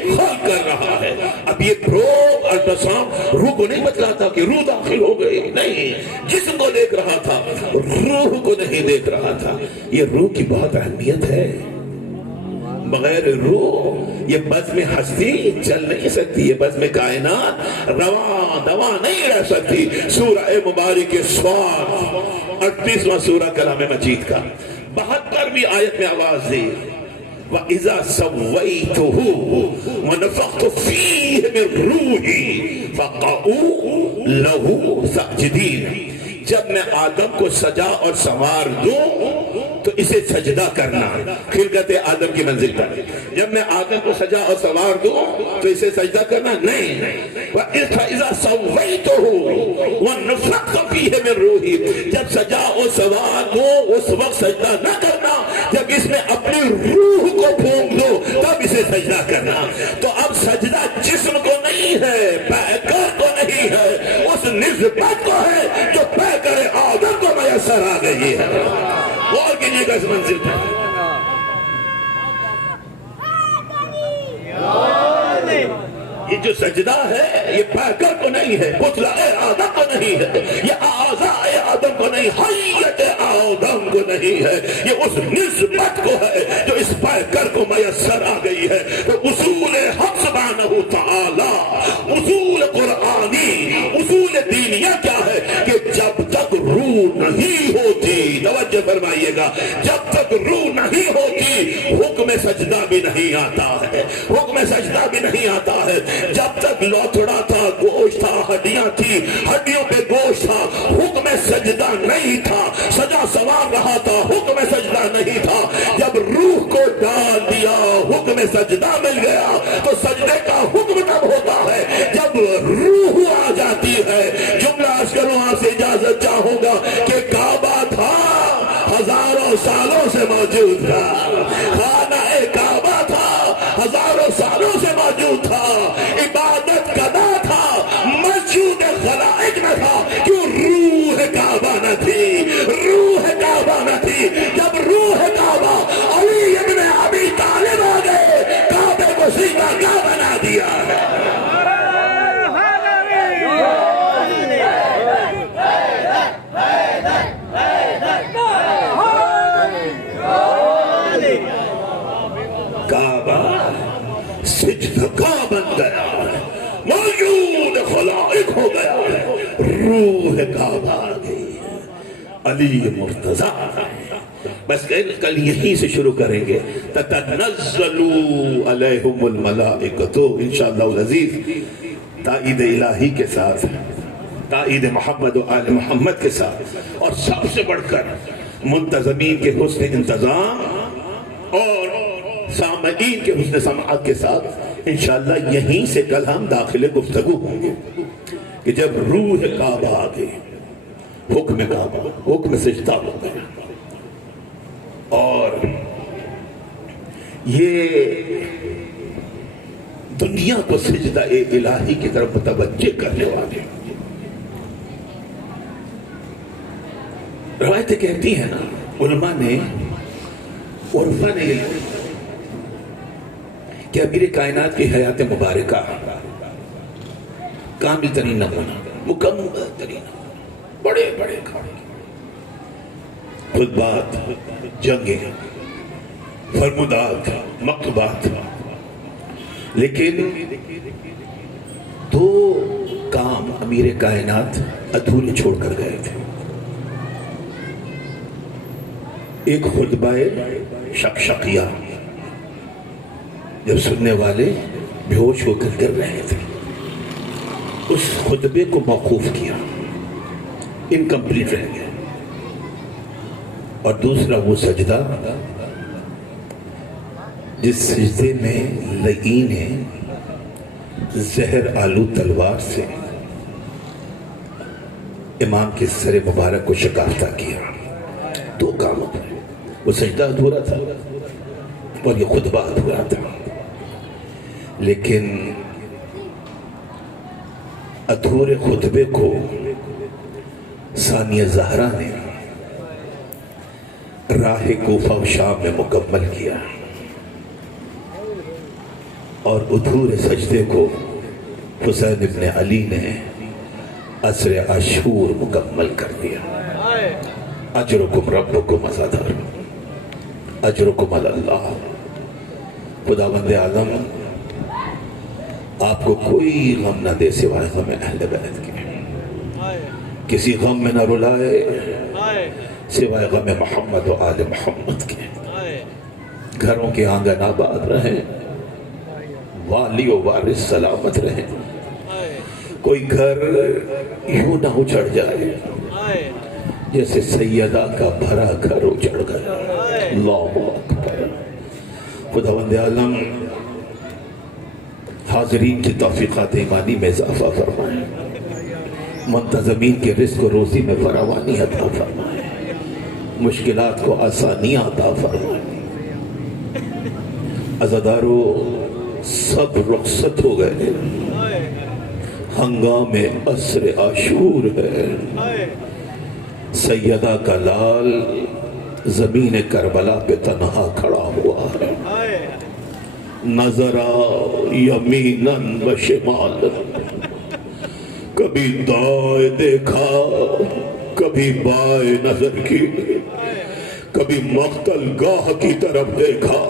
خلق کر رہا ہے. اب یہ پروب الٹرا ساؤنڈ روح کو نہیں بتلاتا کہ روح داخل ہو گئی، نہیں. جسم کو دیکھ رہا تھا، روح کو نہیں دیکھ رہا تھا. یہ روح کی بہت اہمیت ہے. بغیر روح یہ بزم ہستی چل نہیں سکتی، یہ بزم کائنات رواں دواں نہیں رہ سکتی۔ سورہ مبارک صاد 38واں سورہ کلام مجید کا 72ویں آیت میں آواز دی، وَإِذَا سَوَّيْتُهُ وَنَفَخْتُ فِيهِ مِن رُوحِي فَقَعُوا لَهُ سَاجِدِينَ۔ جب میں آدم کو سجا اور سنوار دوں تو اسے سجدہ کرنا، خلقت آدم کی منزل پر۔ جب میں آدم کو سجا اور سنوار دوں تو اسے سجدہ کرنا نہیں۔ فَإِذَا سَوَّيْتُهُ وَنَفَخْتُ فِيهِ مِن رُوحِي، جب سجا اور سنوار دوں اس وقت سجدہ نہ کرنا، جب اس میں اپنی روح کو پھونک دو تب اسے سجدہ کرنا۔ تو اب سجدہ جسم کو نہیں ہے، پیکر کو نہیں ہے، اس نسبت کو ہے جو پیکر آدم کو میسر آ گئی ہے۔ غور کیجیے گا اس منزل پر۔ یہ جو سجدہ ہے یہ پیکر کو نہیں ہے، پتلا آدم کو نہیں ہے، یہ اعضاء آدم کو نہیں، حیت آدم کو نہیں ہے، یہ اس نسبت کو ہے جو اس پیکر کو میسر آ گئی ہے۔ تو اصول حق سبحانہ تعالی، اصول قرآنی، اصول دینیہ کیا ہے کہ جب تک روح نہیں ہوتی، توجہ فرمائیے گا، جب تک روح نہیں ہوتی حکم سجدہ بھی نہیں آتا ہے، حکم سجدہ بھی نہیں آتا ہے۔ جب تک لوتھڑا تھا، گوشت تھا، ہڈیاں تھی، ہڈیوں پہ گوشت تھا، حکم سجدہ نہیں تھا، سجا سوار رہا تھا، حکم سجدہ نہیں تھا۔ جب روح کو ڈال دیا حکم سجدہ مل گیا، تو سجدے کا حکم تب ہوتا ہے جب روح آ جاتی ہے۔ جملہ اشکروں آپ سے اجازت چاہوں گا کہ کعبہ تھا، ہزاروں سالوں سے موجود تھا، خانہ کعبہ تھا، ہزاروں سالوں سے موجود تھا، عبادت کدا تھا، مسجود خلائق نہ تھا، کیوں؟ روح کعبہ نہ تھی، روح کعبہ نہ تھی۔ جب روح کعبہ علی ابن ابی طالب آ گئے، کعبے کو سیدھا کیا بنا دیا ہے۔ کعبہ سجدگاہ بن گیا ہے، موجود خلائق ہو گیا ہے، روح کعبہ آ گئی ہے، علی مرتضیٰ۔ بس کل یہیں سے شروع کریں گے، تتنزل علیہم الملائکۃ انشاءاللہ العزیز، تائید الہی کے ساتھ، تائید محمد و آل محمد کے ساتھ، اور سب سے بڑھ کر منتظمین کے حسن انتظام اور سامعین کے حسن سماعت کے ساتھ انشاءاللہ یہیں سے کل ہم داخل گفتگو ہوں گے کہ جب روح کعبہ آ گئی، حکم کعبہ، حکم سجدہ ہو گیا، اور یہ دنیا کو سجدہ الہی کی طرف متوجہ کرنے والے روایتیں کہتی ہیں نا، علماء نے، عرفہ نے کہ امیر کائنات کی حیات مبارکہ کامل ترین نمونہ، مکمل ترین نمونہ، بڑے بڑے کھاڑے، خطبات، جنگیں، فرمودات، مکتوبات، لیکن دو کام امیر کائنات ادھورے چھوڑ کر گئے تھے۔ ایک خطبہ شقشقیہ، جب سننے والے بے ہوش ہو کر گر رہے تھے، اس خطبے کو موقوف کیا، انکمپلیٹ رہ گیا۔ اور دوسرا وہ سجدہ جس سجدے میں لعین نے زہر آلو تلوار سے امام کے سر مبارک کو شکافتہ کیا۔ دو کاموں پر وہ سجدہ ادھورا تھا اور یہ خطبہ ادھورا تھا، لیکن ادھورے خطبے کو ثانیہ زہرا نے راہ کوفہ و شام میں مکمل کیا، اور ادھورے سجدے کو حسین ابن علی نے عصر عاشور مکمل کر دیا۔ اجرکم ربکم ازادر، اجرکم علی اللہ، خداوند عالم آپ کو کوئی غم نہ دے سوائے غم اہل بیت کے، کسی غم میں نہ رلائے سوائے غم محمد و آل محمد کے۔ گھروں کے آنگن آباد رہیں، والی و وارث سلامت رہیں، کوئی گھر یوں نہ اجڑ جائے جیسے سیدہ کا بھرا گھر اجڑ گیا۔ اللہ اکبر۔ خداوند عالم حاضرین کی توفیقات ایمانی میں اضافہ فرمائیں، منتظمین کے رزق و روزی میں فراوانی عطا فرمائیں، مشکلات کو آسانیاں عطا فرمائیں۔ عزادارو سب رخصت ہو گئے، ہنگام عصر عاشور ہے، سیدہ کا لال زمین کربلا پہ تنہا کھڑا ہوا ہے، نظرا یمیناً و شمالاً، کبھی دائیں دیکھا کبھی بائیں نظر کی، کبھی مقتل گاہ کی طرف دیکھا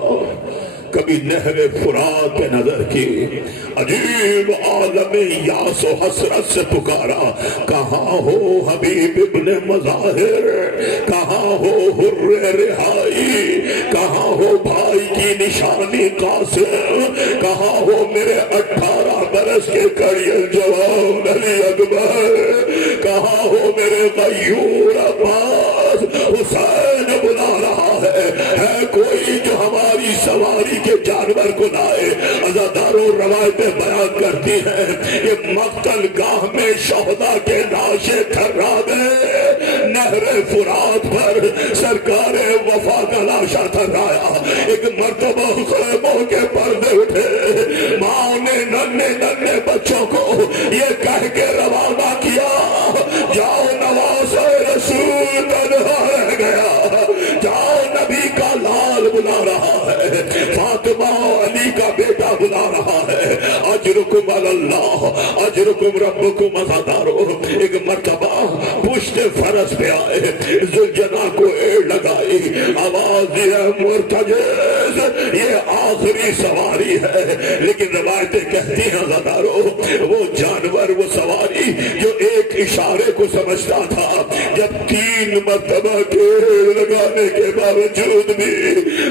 کبھی نہر فرات پہ نظر کی، عجیب عالم یاس و حسرت سے پکارا، کہاں ہو حبیب ابن مظاہر، کہاں ہو حر رہائی، کہاں ہو بھائی کی نشانی قاسم، کہاں ہو میرے 18 برس کے کڑیل جوان علی اکبر، کہاں ہو میرے غیور عباس، حسین بلا رہا ہے کوئی جو ہماری سواری کے جانور کو لائے۔ عزاداروں روایتیں بیان کرتی ہیں کہ مقتل گاہ میں شہداء کے لاشیں تھرا گئے، نہر فرات پر سرکار وفا کا لاشا تھرایا، ایک مرتبہ خیموں کے پردے اٹھے، ماں نے ننھے بچوں کو یہ کہہ کے روانہ کیا، جاؤ نواز رسول تنہا رہ گیا، جاؤ نبی کا لال بلا رہا ہے، فاطمہ علی کا بیٹا بلا رہا ہے، اجرکم اللہ اجرکم ربکم۔ عزادارو ایک مرتبہ پشت فرس پہ آئے، ذوالجناح کو ایڑ لگائی، آواز یہ مرتجز یہ آخری سواری ہے، لیکن روایتیں کہتی ہیں عزادارو وہ جانور وہ سواری جو ایک اشارے کو سمجھتا تھا، جب 3 مرتبہ ایڑ لگانے کے باوجود بھی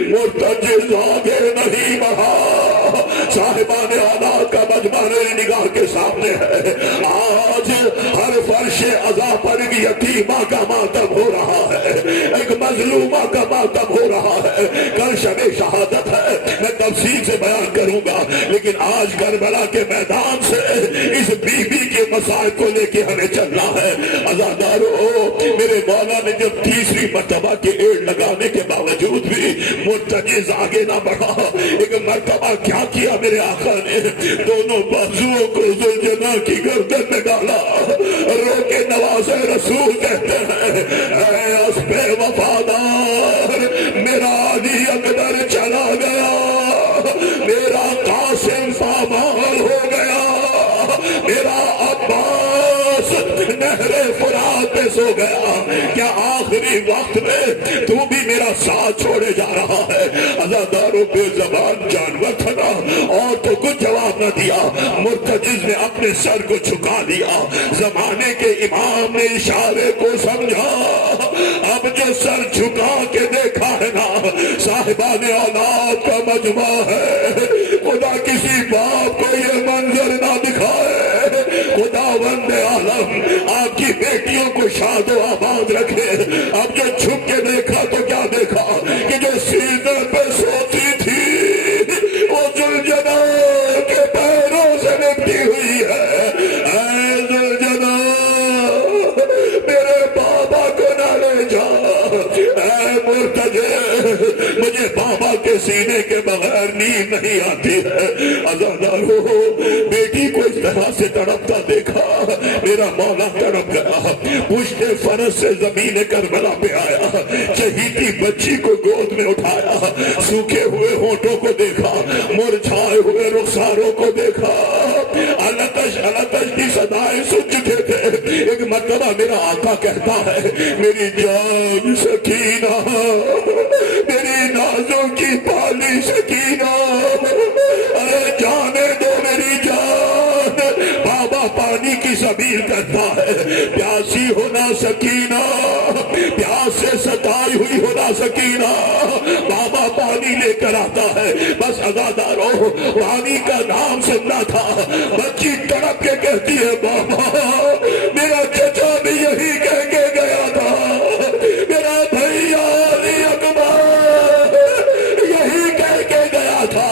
مرتجز آگے نہیں بڑھا۔ صاحبان آلات کا مجمع میری نگاہ کے سامنے ہے، آج ہر فرش عزا پر ایک یتیمہ کا ماتم ہو رہا ہے، ایک مظلومہ کا ماتم ہو رہا ہے، کل شب شہادت ہے، میں تفصیل سے بیان کروں گا، لیکن آج کربلا کے میدان سے اس بی بی کے مسائل کو لے کے ہمیں چلنا ہے۔ عزادارو میرے مولا نے جب 3 مرتبہ کی ایڑ لگانے کے باوجود بھی مرتجز آگے نہ بڑھا، ایک مرتبہ کیا کیا میرے آقا نے، دونوں بازوؤں کو ذوالجناح کی گردن میں ڈالا، رو کے نواز رسول کہتے ہیں اے اسب وفادار میرا علی اکبر چلا گیا، میرا قاسم پامال ہو گیا، میرا عباس نہر فرات پہ سو گیا، کیا آخری وقت میں تو بھی میرا ساتھ چھوڑے جا رہا ہے؟ عزاداروں بے زبان جانور تھا نا، اور تو کچھ جواب نہ دیا، مرتجز نے اپنے سر کو جھکا دیا، زمانے کے امام نے اشارے کو سمجھا، اب جو سر جھکا کے دیکھا ہے نا صاحبان اولاد کا مجمع ہے، خدا کسی باپ کو یہ منظر نہ دکھائے، خداوند عالم آپ کی بیٹیوں کو شاد و آباد رکھے۔ اب جو چھپ کے دیکھا تو کیا دیکھا کہ جو سینے پہ سوتی تھی وہ ذوالجلال کے پیروں سے لپٹی ہوئی ہے۔ اے ذوالجلال میرے بابا کو نہ لے جا، اے مرتجز مجھے بابا کے سینے کے بغیر نیند نہیں آتی ہے۔ عزادارو بیٹی کو اس طرح سے تڑپتا دیکھا میرا مولا تڑپ گیا، پشت فرس سے زمین کربلا پہ آیا، چہیتی بچی کو گود میں اٹھایا، سوکھے ہوئے ہونٹوں کو دیکھا، مرجھائے ہوئے رخساروں کو دیکھا، التش التش کی صدائیں سن چکے تھے۔ ایک مرتبہ میرا آقا کہتا ہے میری جان سکینہ، میری نازوں کی پالی سکینہ، کی زمین کرتا ہے پیاسی ہونا سکینہ پیاس سے ستائی ہوئی ہونا سکینہ بابا پانی لے کر آتا ہے بس عزادارو پانی کا نام سننا تھا بچی تڑپ کے کہتی ہے بابا میرا چچا بھی یہی کہہ کے گیا تھا میرا بھیا علی اکبر یہی کہہ کے گیا تھا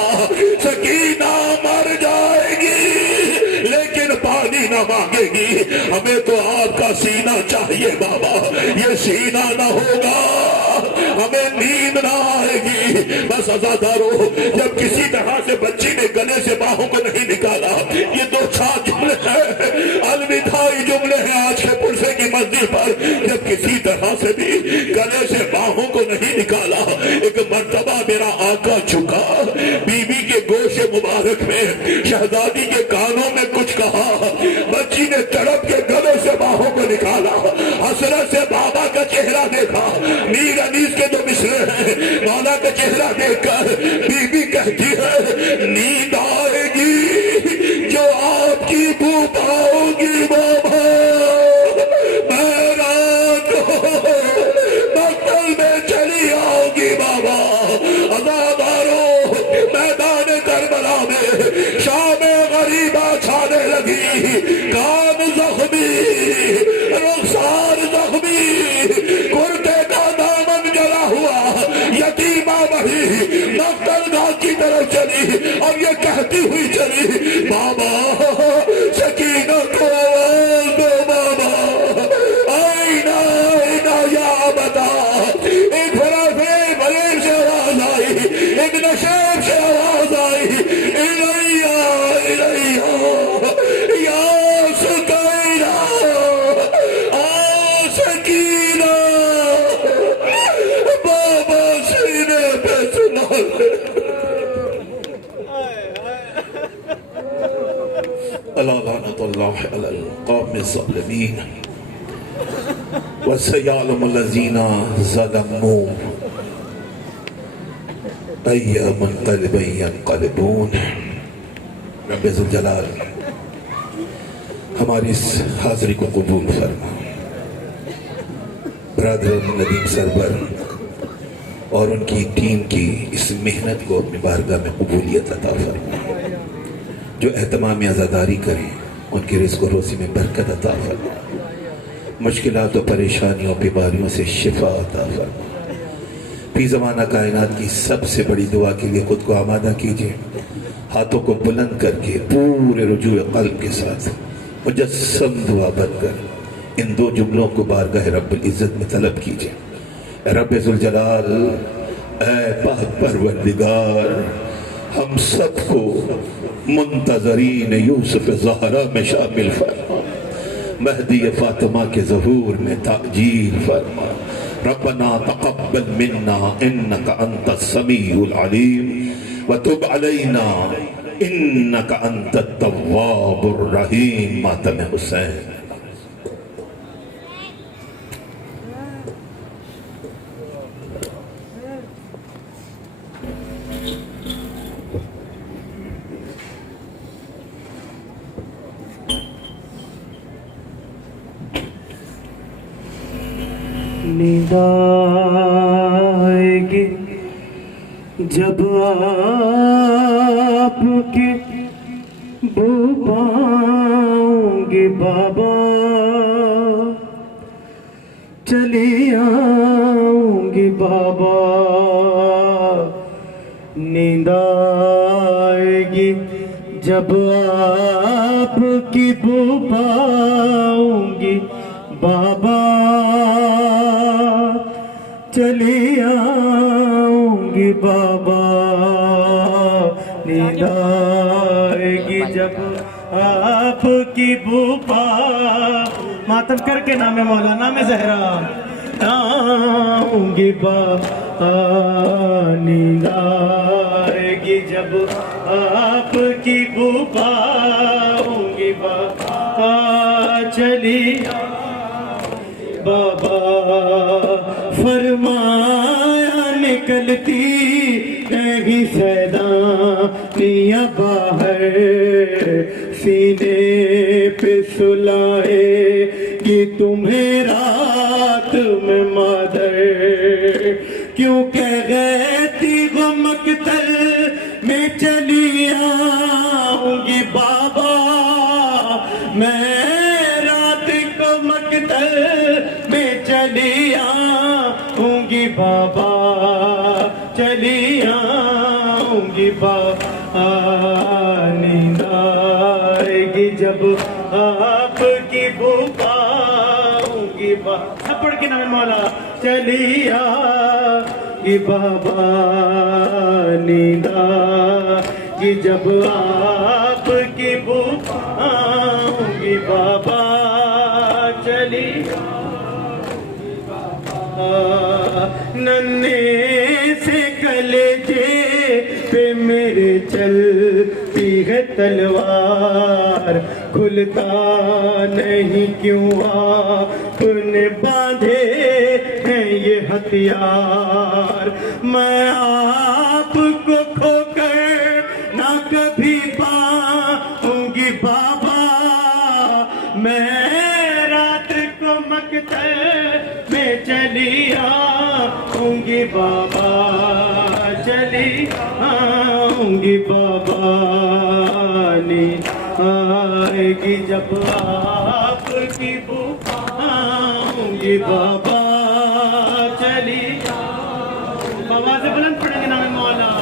سکینہ مر جائے گی لیکن پانی نہ مانگے گی ہمیں تو آپ کا سینہ چاہیے بابا یہ سینہ نہ ہوگا ہمیں نیند نہ آئے گی بس عزادارو جب کسی طرح سے بچی نے گلے سے باہوں کو نہیں نکالا یہ دو چار جملے ہیں الوداعی جملے ہیں آج کے پرسے کی منزل پر جب کسی طرح سے بھی گلے سے باہوں کو نہیں نکالا ایک مرتبہ میرا آقا جھکا بیوی کے گوش مبارک میں شہزادی کے کانوں میں کچھ کہا بچی نے تڑپ کے گلے سے باہوں کو نکالا حسرت سے بابا کا چہرہ دیکھا میر انیس کے جو مصرے ہیں مولا کا چہرہ دیکھ کر بی بی کہتی ہے نیند آئے گی جو آپ کی بو پاؤں گی بابا میں رات کو مقتل میں چلی آؤں گی بابا عزادارو میدان کربلا میں شام غریبہ چھانے لگی کان زخمی رخسار زخمی کرتے کا دامن جلا ہوا یتیمہ بڑی مقتل گاہ کی طرف چلی اور یہ کہتی ہوئی چلی بابا سکینہ کو آواز دو بابا آئینہ آئینہ یا بتا ایک حرفے بلیر سے آواز آئی ایک نشیب سے آواز آئی الیہ الیہ یا سکینہ آ سکینہ بابا سینے پہ سنا لے اللہ لعنت اللہ علی القوم الظالمین وسيعلم الذين ظلموا أي منقلب ينقلبون رب ذوالجلال ہماری اس حاضری کو قبول فرما برادر ندیم سرور اور ان کی ٹیم کی اس محنت کو اپنی بارگاہ میں قبولیت عطا فرما جو اہتمام عزاداری کریں ان کی رزق و روزی میں برکت عطا فرما مشکلات و پریشانیوں بیماریوں سے شفا عطا فرما فی زمانہ کائنات کی سب سے بڑی دعا کے لیے خود کو آمادہ کیجئے ہاتھوں کو بلند کر کے پورے رجوع قلب کے ساتھ مجسم دعا بن کر ان دو جملوں کو بارگاہ رب العزت میں طلب کیجئے اے رب ذوالجلال اے پاک پروردگار ہم سب کو منتظرین یوسف زہرا میں شامل فرما مہدی فاطمہ کے ظہور میں تعجیل فرما ربنا تقبل منا انك انت السمیع العلیم وتب علینا انك انت التواب الرحیم ماتم حسین نیند آئے گی جب آپ کی بو پاؤں گی بابا چلی آؤں گی بابا نیند آئے گی جب آپ کی بو پاؤں گی بابا چلی آؤں گی بابا نیند آئے گی جب آپ کی بو پا ماتم کر کے نام مولا نام زہرا آؤں گی بابا نیند آئے گی جب آپ کی بو پاؤں گی بابا چلی بابا فرمایا نکلتی نہیں سیدانیاں باہر سینے پہ سلائے گی تمہیں رات میں مادر، کیوں کہ گئتی وہ مقتل میں چلی آؤں گی بابا، میں رات کو مقتل میں چلی آؤں گی بابا، چلی آؤں گی بابا، نیند آئے گی جب آپ کی بکاؤں گی بابا، سب پڑھ کے نام مولا، چلی آؤں گی بابا، نیند آئے گی جب آپ کی بکاؤں گی بابا، چلی ننے سے کلیجے پہ میرے چلتی ہے تلوار، کھلتا نہیں کیوں آپ نے باندھے ہیں یہ ہتھیار، میں آپ کو کھو کر نہ کبھی پاؤں گی بابا، میں رات کو مقتل میں چلی آؤں گی بابا، چلی آؤں گی بابا، نیند آئے گی جب آپ کی بکاؤں گی بابا، چلی بابا سے بلند پڑھیں گے نام مولا،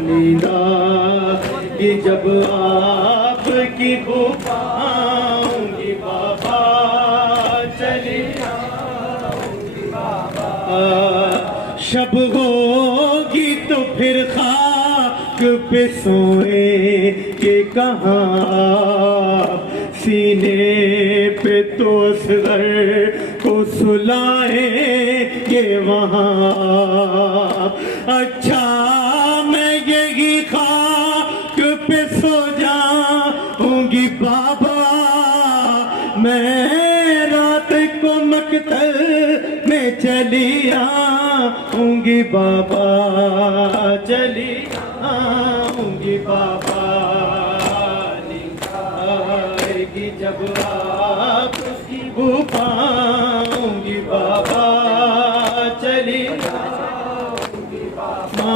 نیند آئے گی جب آپ کی بکاؤں گی بابا، چلی شب ہوگی تو پھر خاک پہ سوئیں گے کہاں، سینے پہ تو اصغر کو سلائیں گے وہاں، اچھا میں یہی خاک پہ سو جاؤں گی بابا، میں رات کو مقتل میں چلی آؤں گی بابا، چلی آؤں گی بابا، نیند آئے گی جب آپ کی بکاؤں گی بابا، چلی آؤں گی بابا،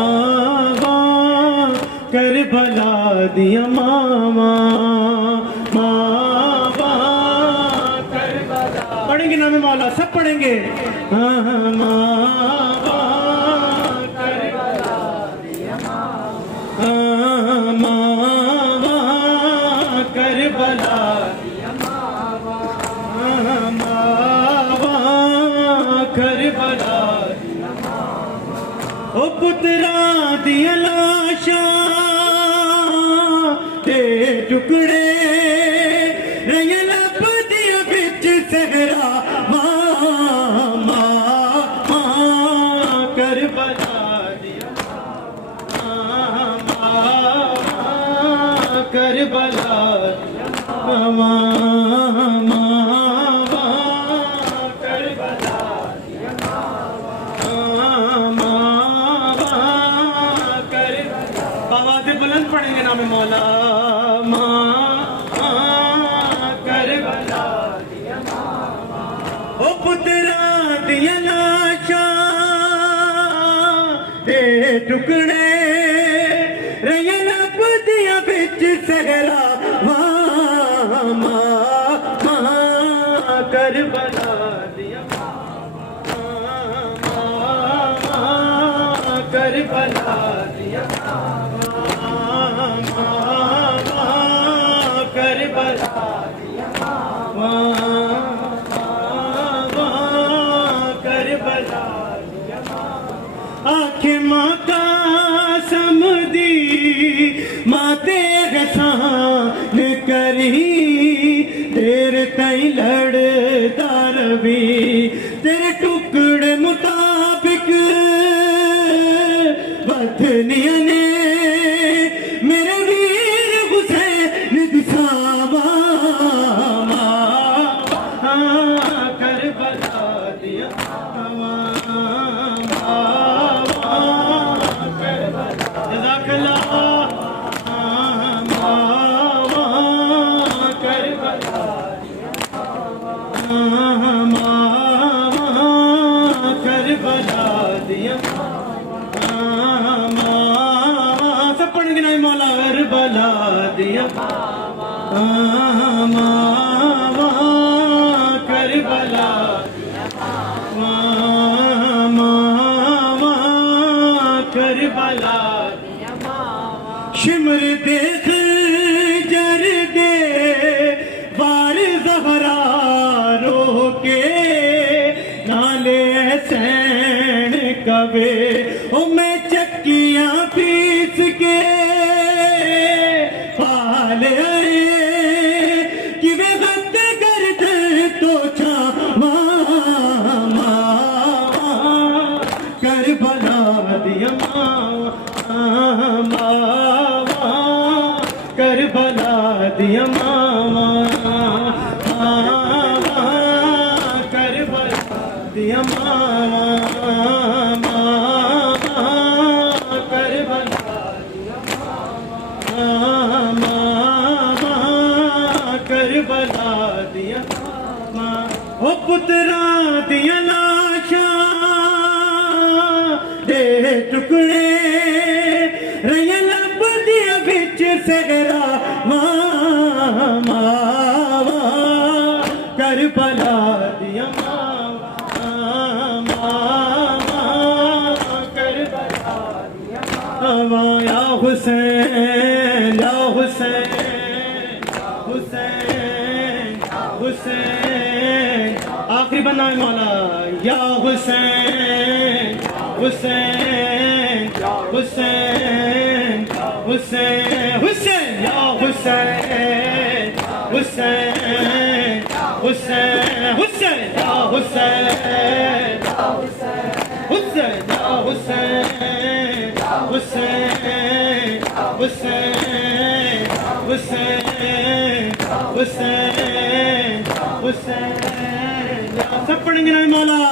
ماں کربلا دیا ماما، پڑھیں گے نام مولا، سب پڑھیں گے، او پترا دیا لاشاں تے ٹکڑے رہے لب دیا بچ صحرا، ماں کربلا دیا ماں کربلا دیا ماں کربلا دیا آواز بلند پڑھیں گے نام مولا، ماں کربلا دیا او پترا دیا لاشاں تے ٹکڑے رہے لب دیا بچ صحرا، ماں کربلا دیا کربلا دیا کربلا دیا کربلا دیا، آنکھیں ماں کا سمدی ماں تیرے سان کری، دیر تائیں لڑتا روی تیرے ٹکڑے مطابق، بدھنیا نے میرے ویر حسین دساوا، کربلا دیا جزاک اللہ، کربلا کربلا دیا ماما سب پڑھ کے نہیں مولا کربلا دیا ماما کربلا ماما کربلا شمر دیکھ جر دے بار زہرا رو کے نالے حسین کبے او میں چکیاں پیس کے پال آئے کہ وہ غد کرتے تو چھا ماما کربلا دیا ماما کربلا دیا ماما کربلا دیا ماما کربلا ماما کربلا دیا او پترا دیا لاشاں دے ٹکڑے رہی لب دیا بچ سگرا ماما کربلا دیا ماما کربلا دیا ماما یا حسین یا حسین حسین حسین آخری بندہ ہے مولا یا حسین حسین حسین حسین حسین یا حسین حسین حسین حسین یا حسین حسین یا حسین حسین حسین حسین حسین حسین سب پڑھیں گے نا مولا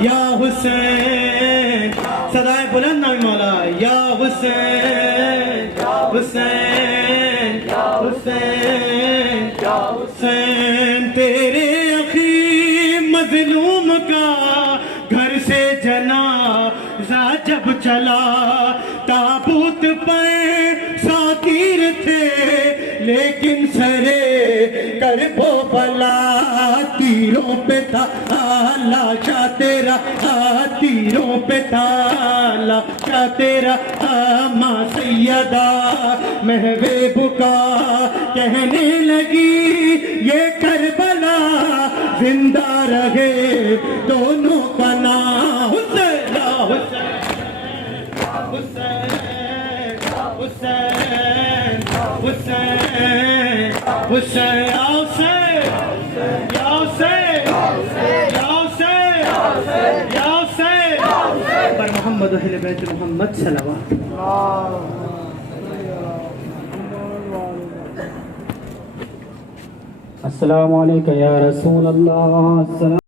یا حسین صدائے بلند نا مولا یا حسین حسین حسین حسین تیرے اخی مظلوم کا گھر سے جنازہ جب چلا تابوت پر 100 تیر تھے لیکن سرے کرب و بلا تیروں پہ تھا لاشا تیرا تیروں پہ تھا لاشا تیرا ماں سیدہ مہوے بکا کہنے لگی یہ کربلا زندہ رہے دونوں کا نام حسین حسین حسین حسین حسین یا حسین یا حسین یا حسین یا حسین پر محمد و اہل بیت محمد صلوات السلام علیکم یا رسول اللہ.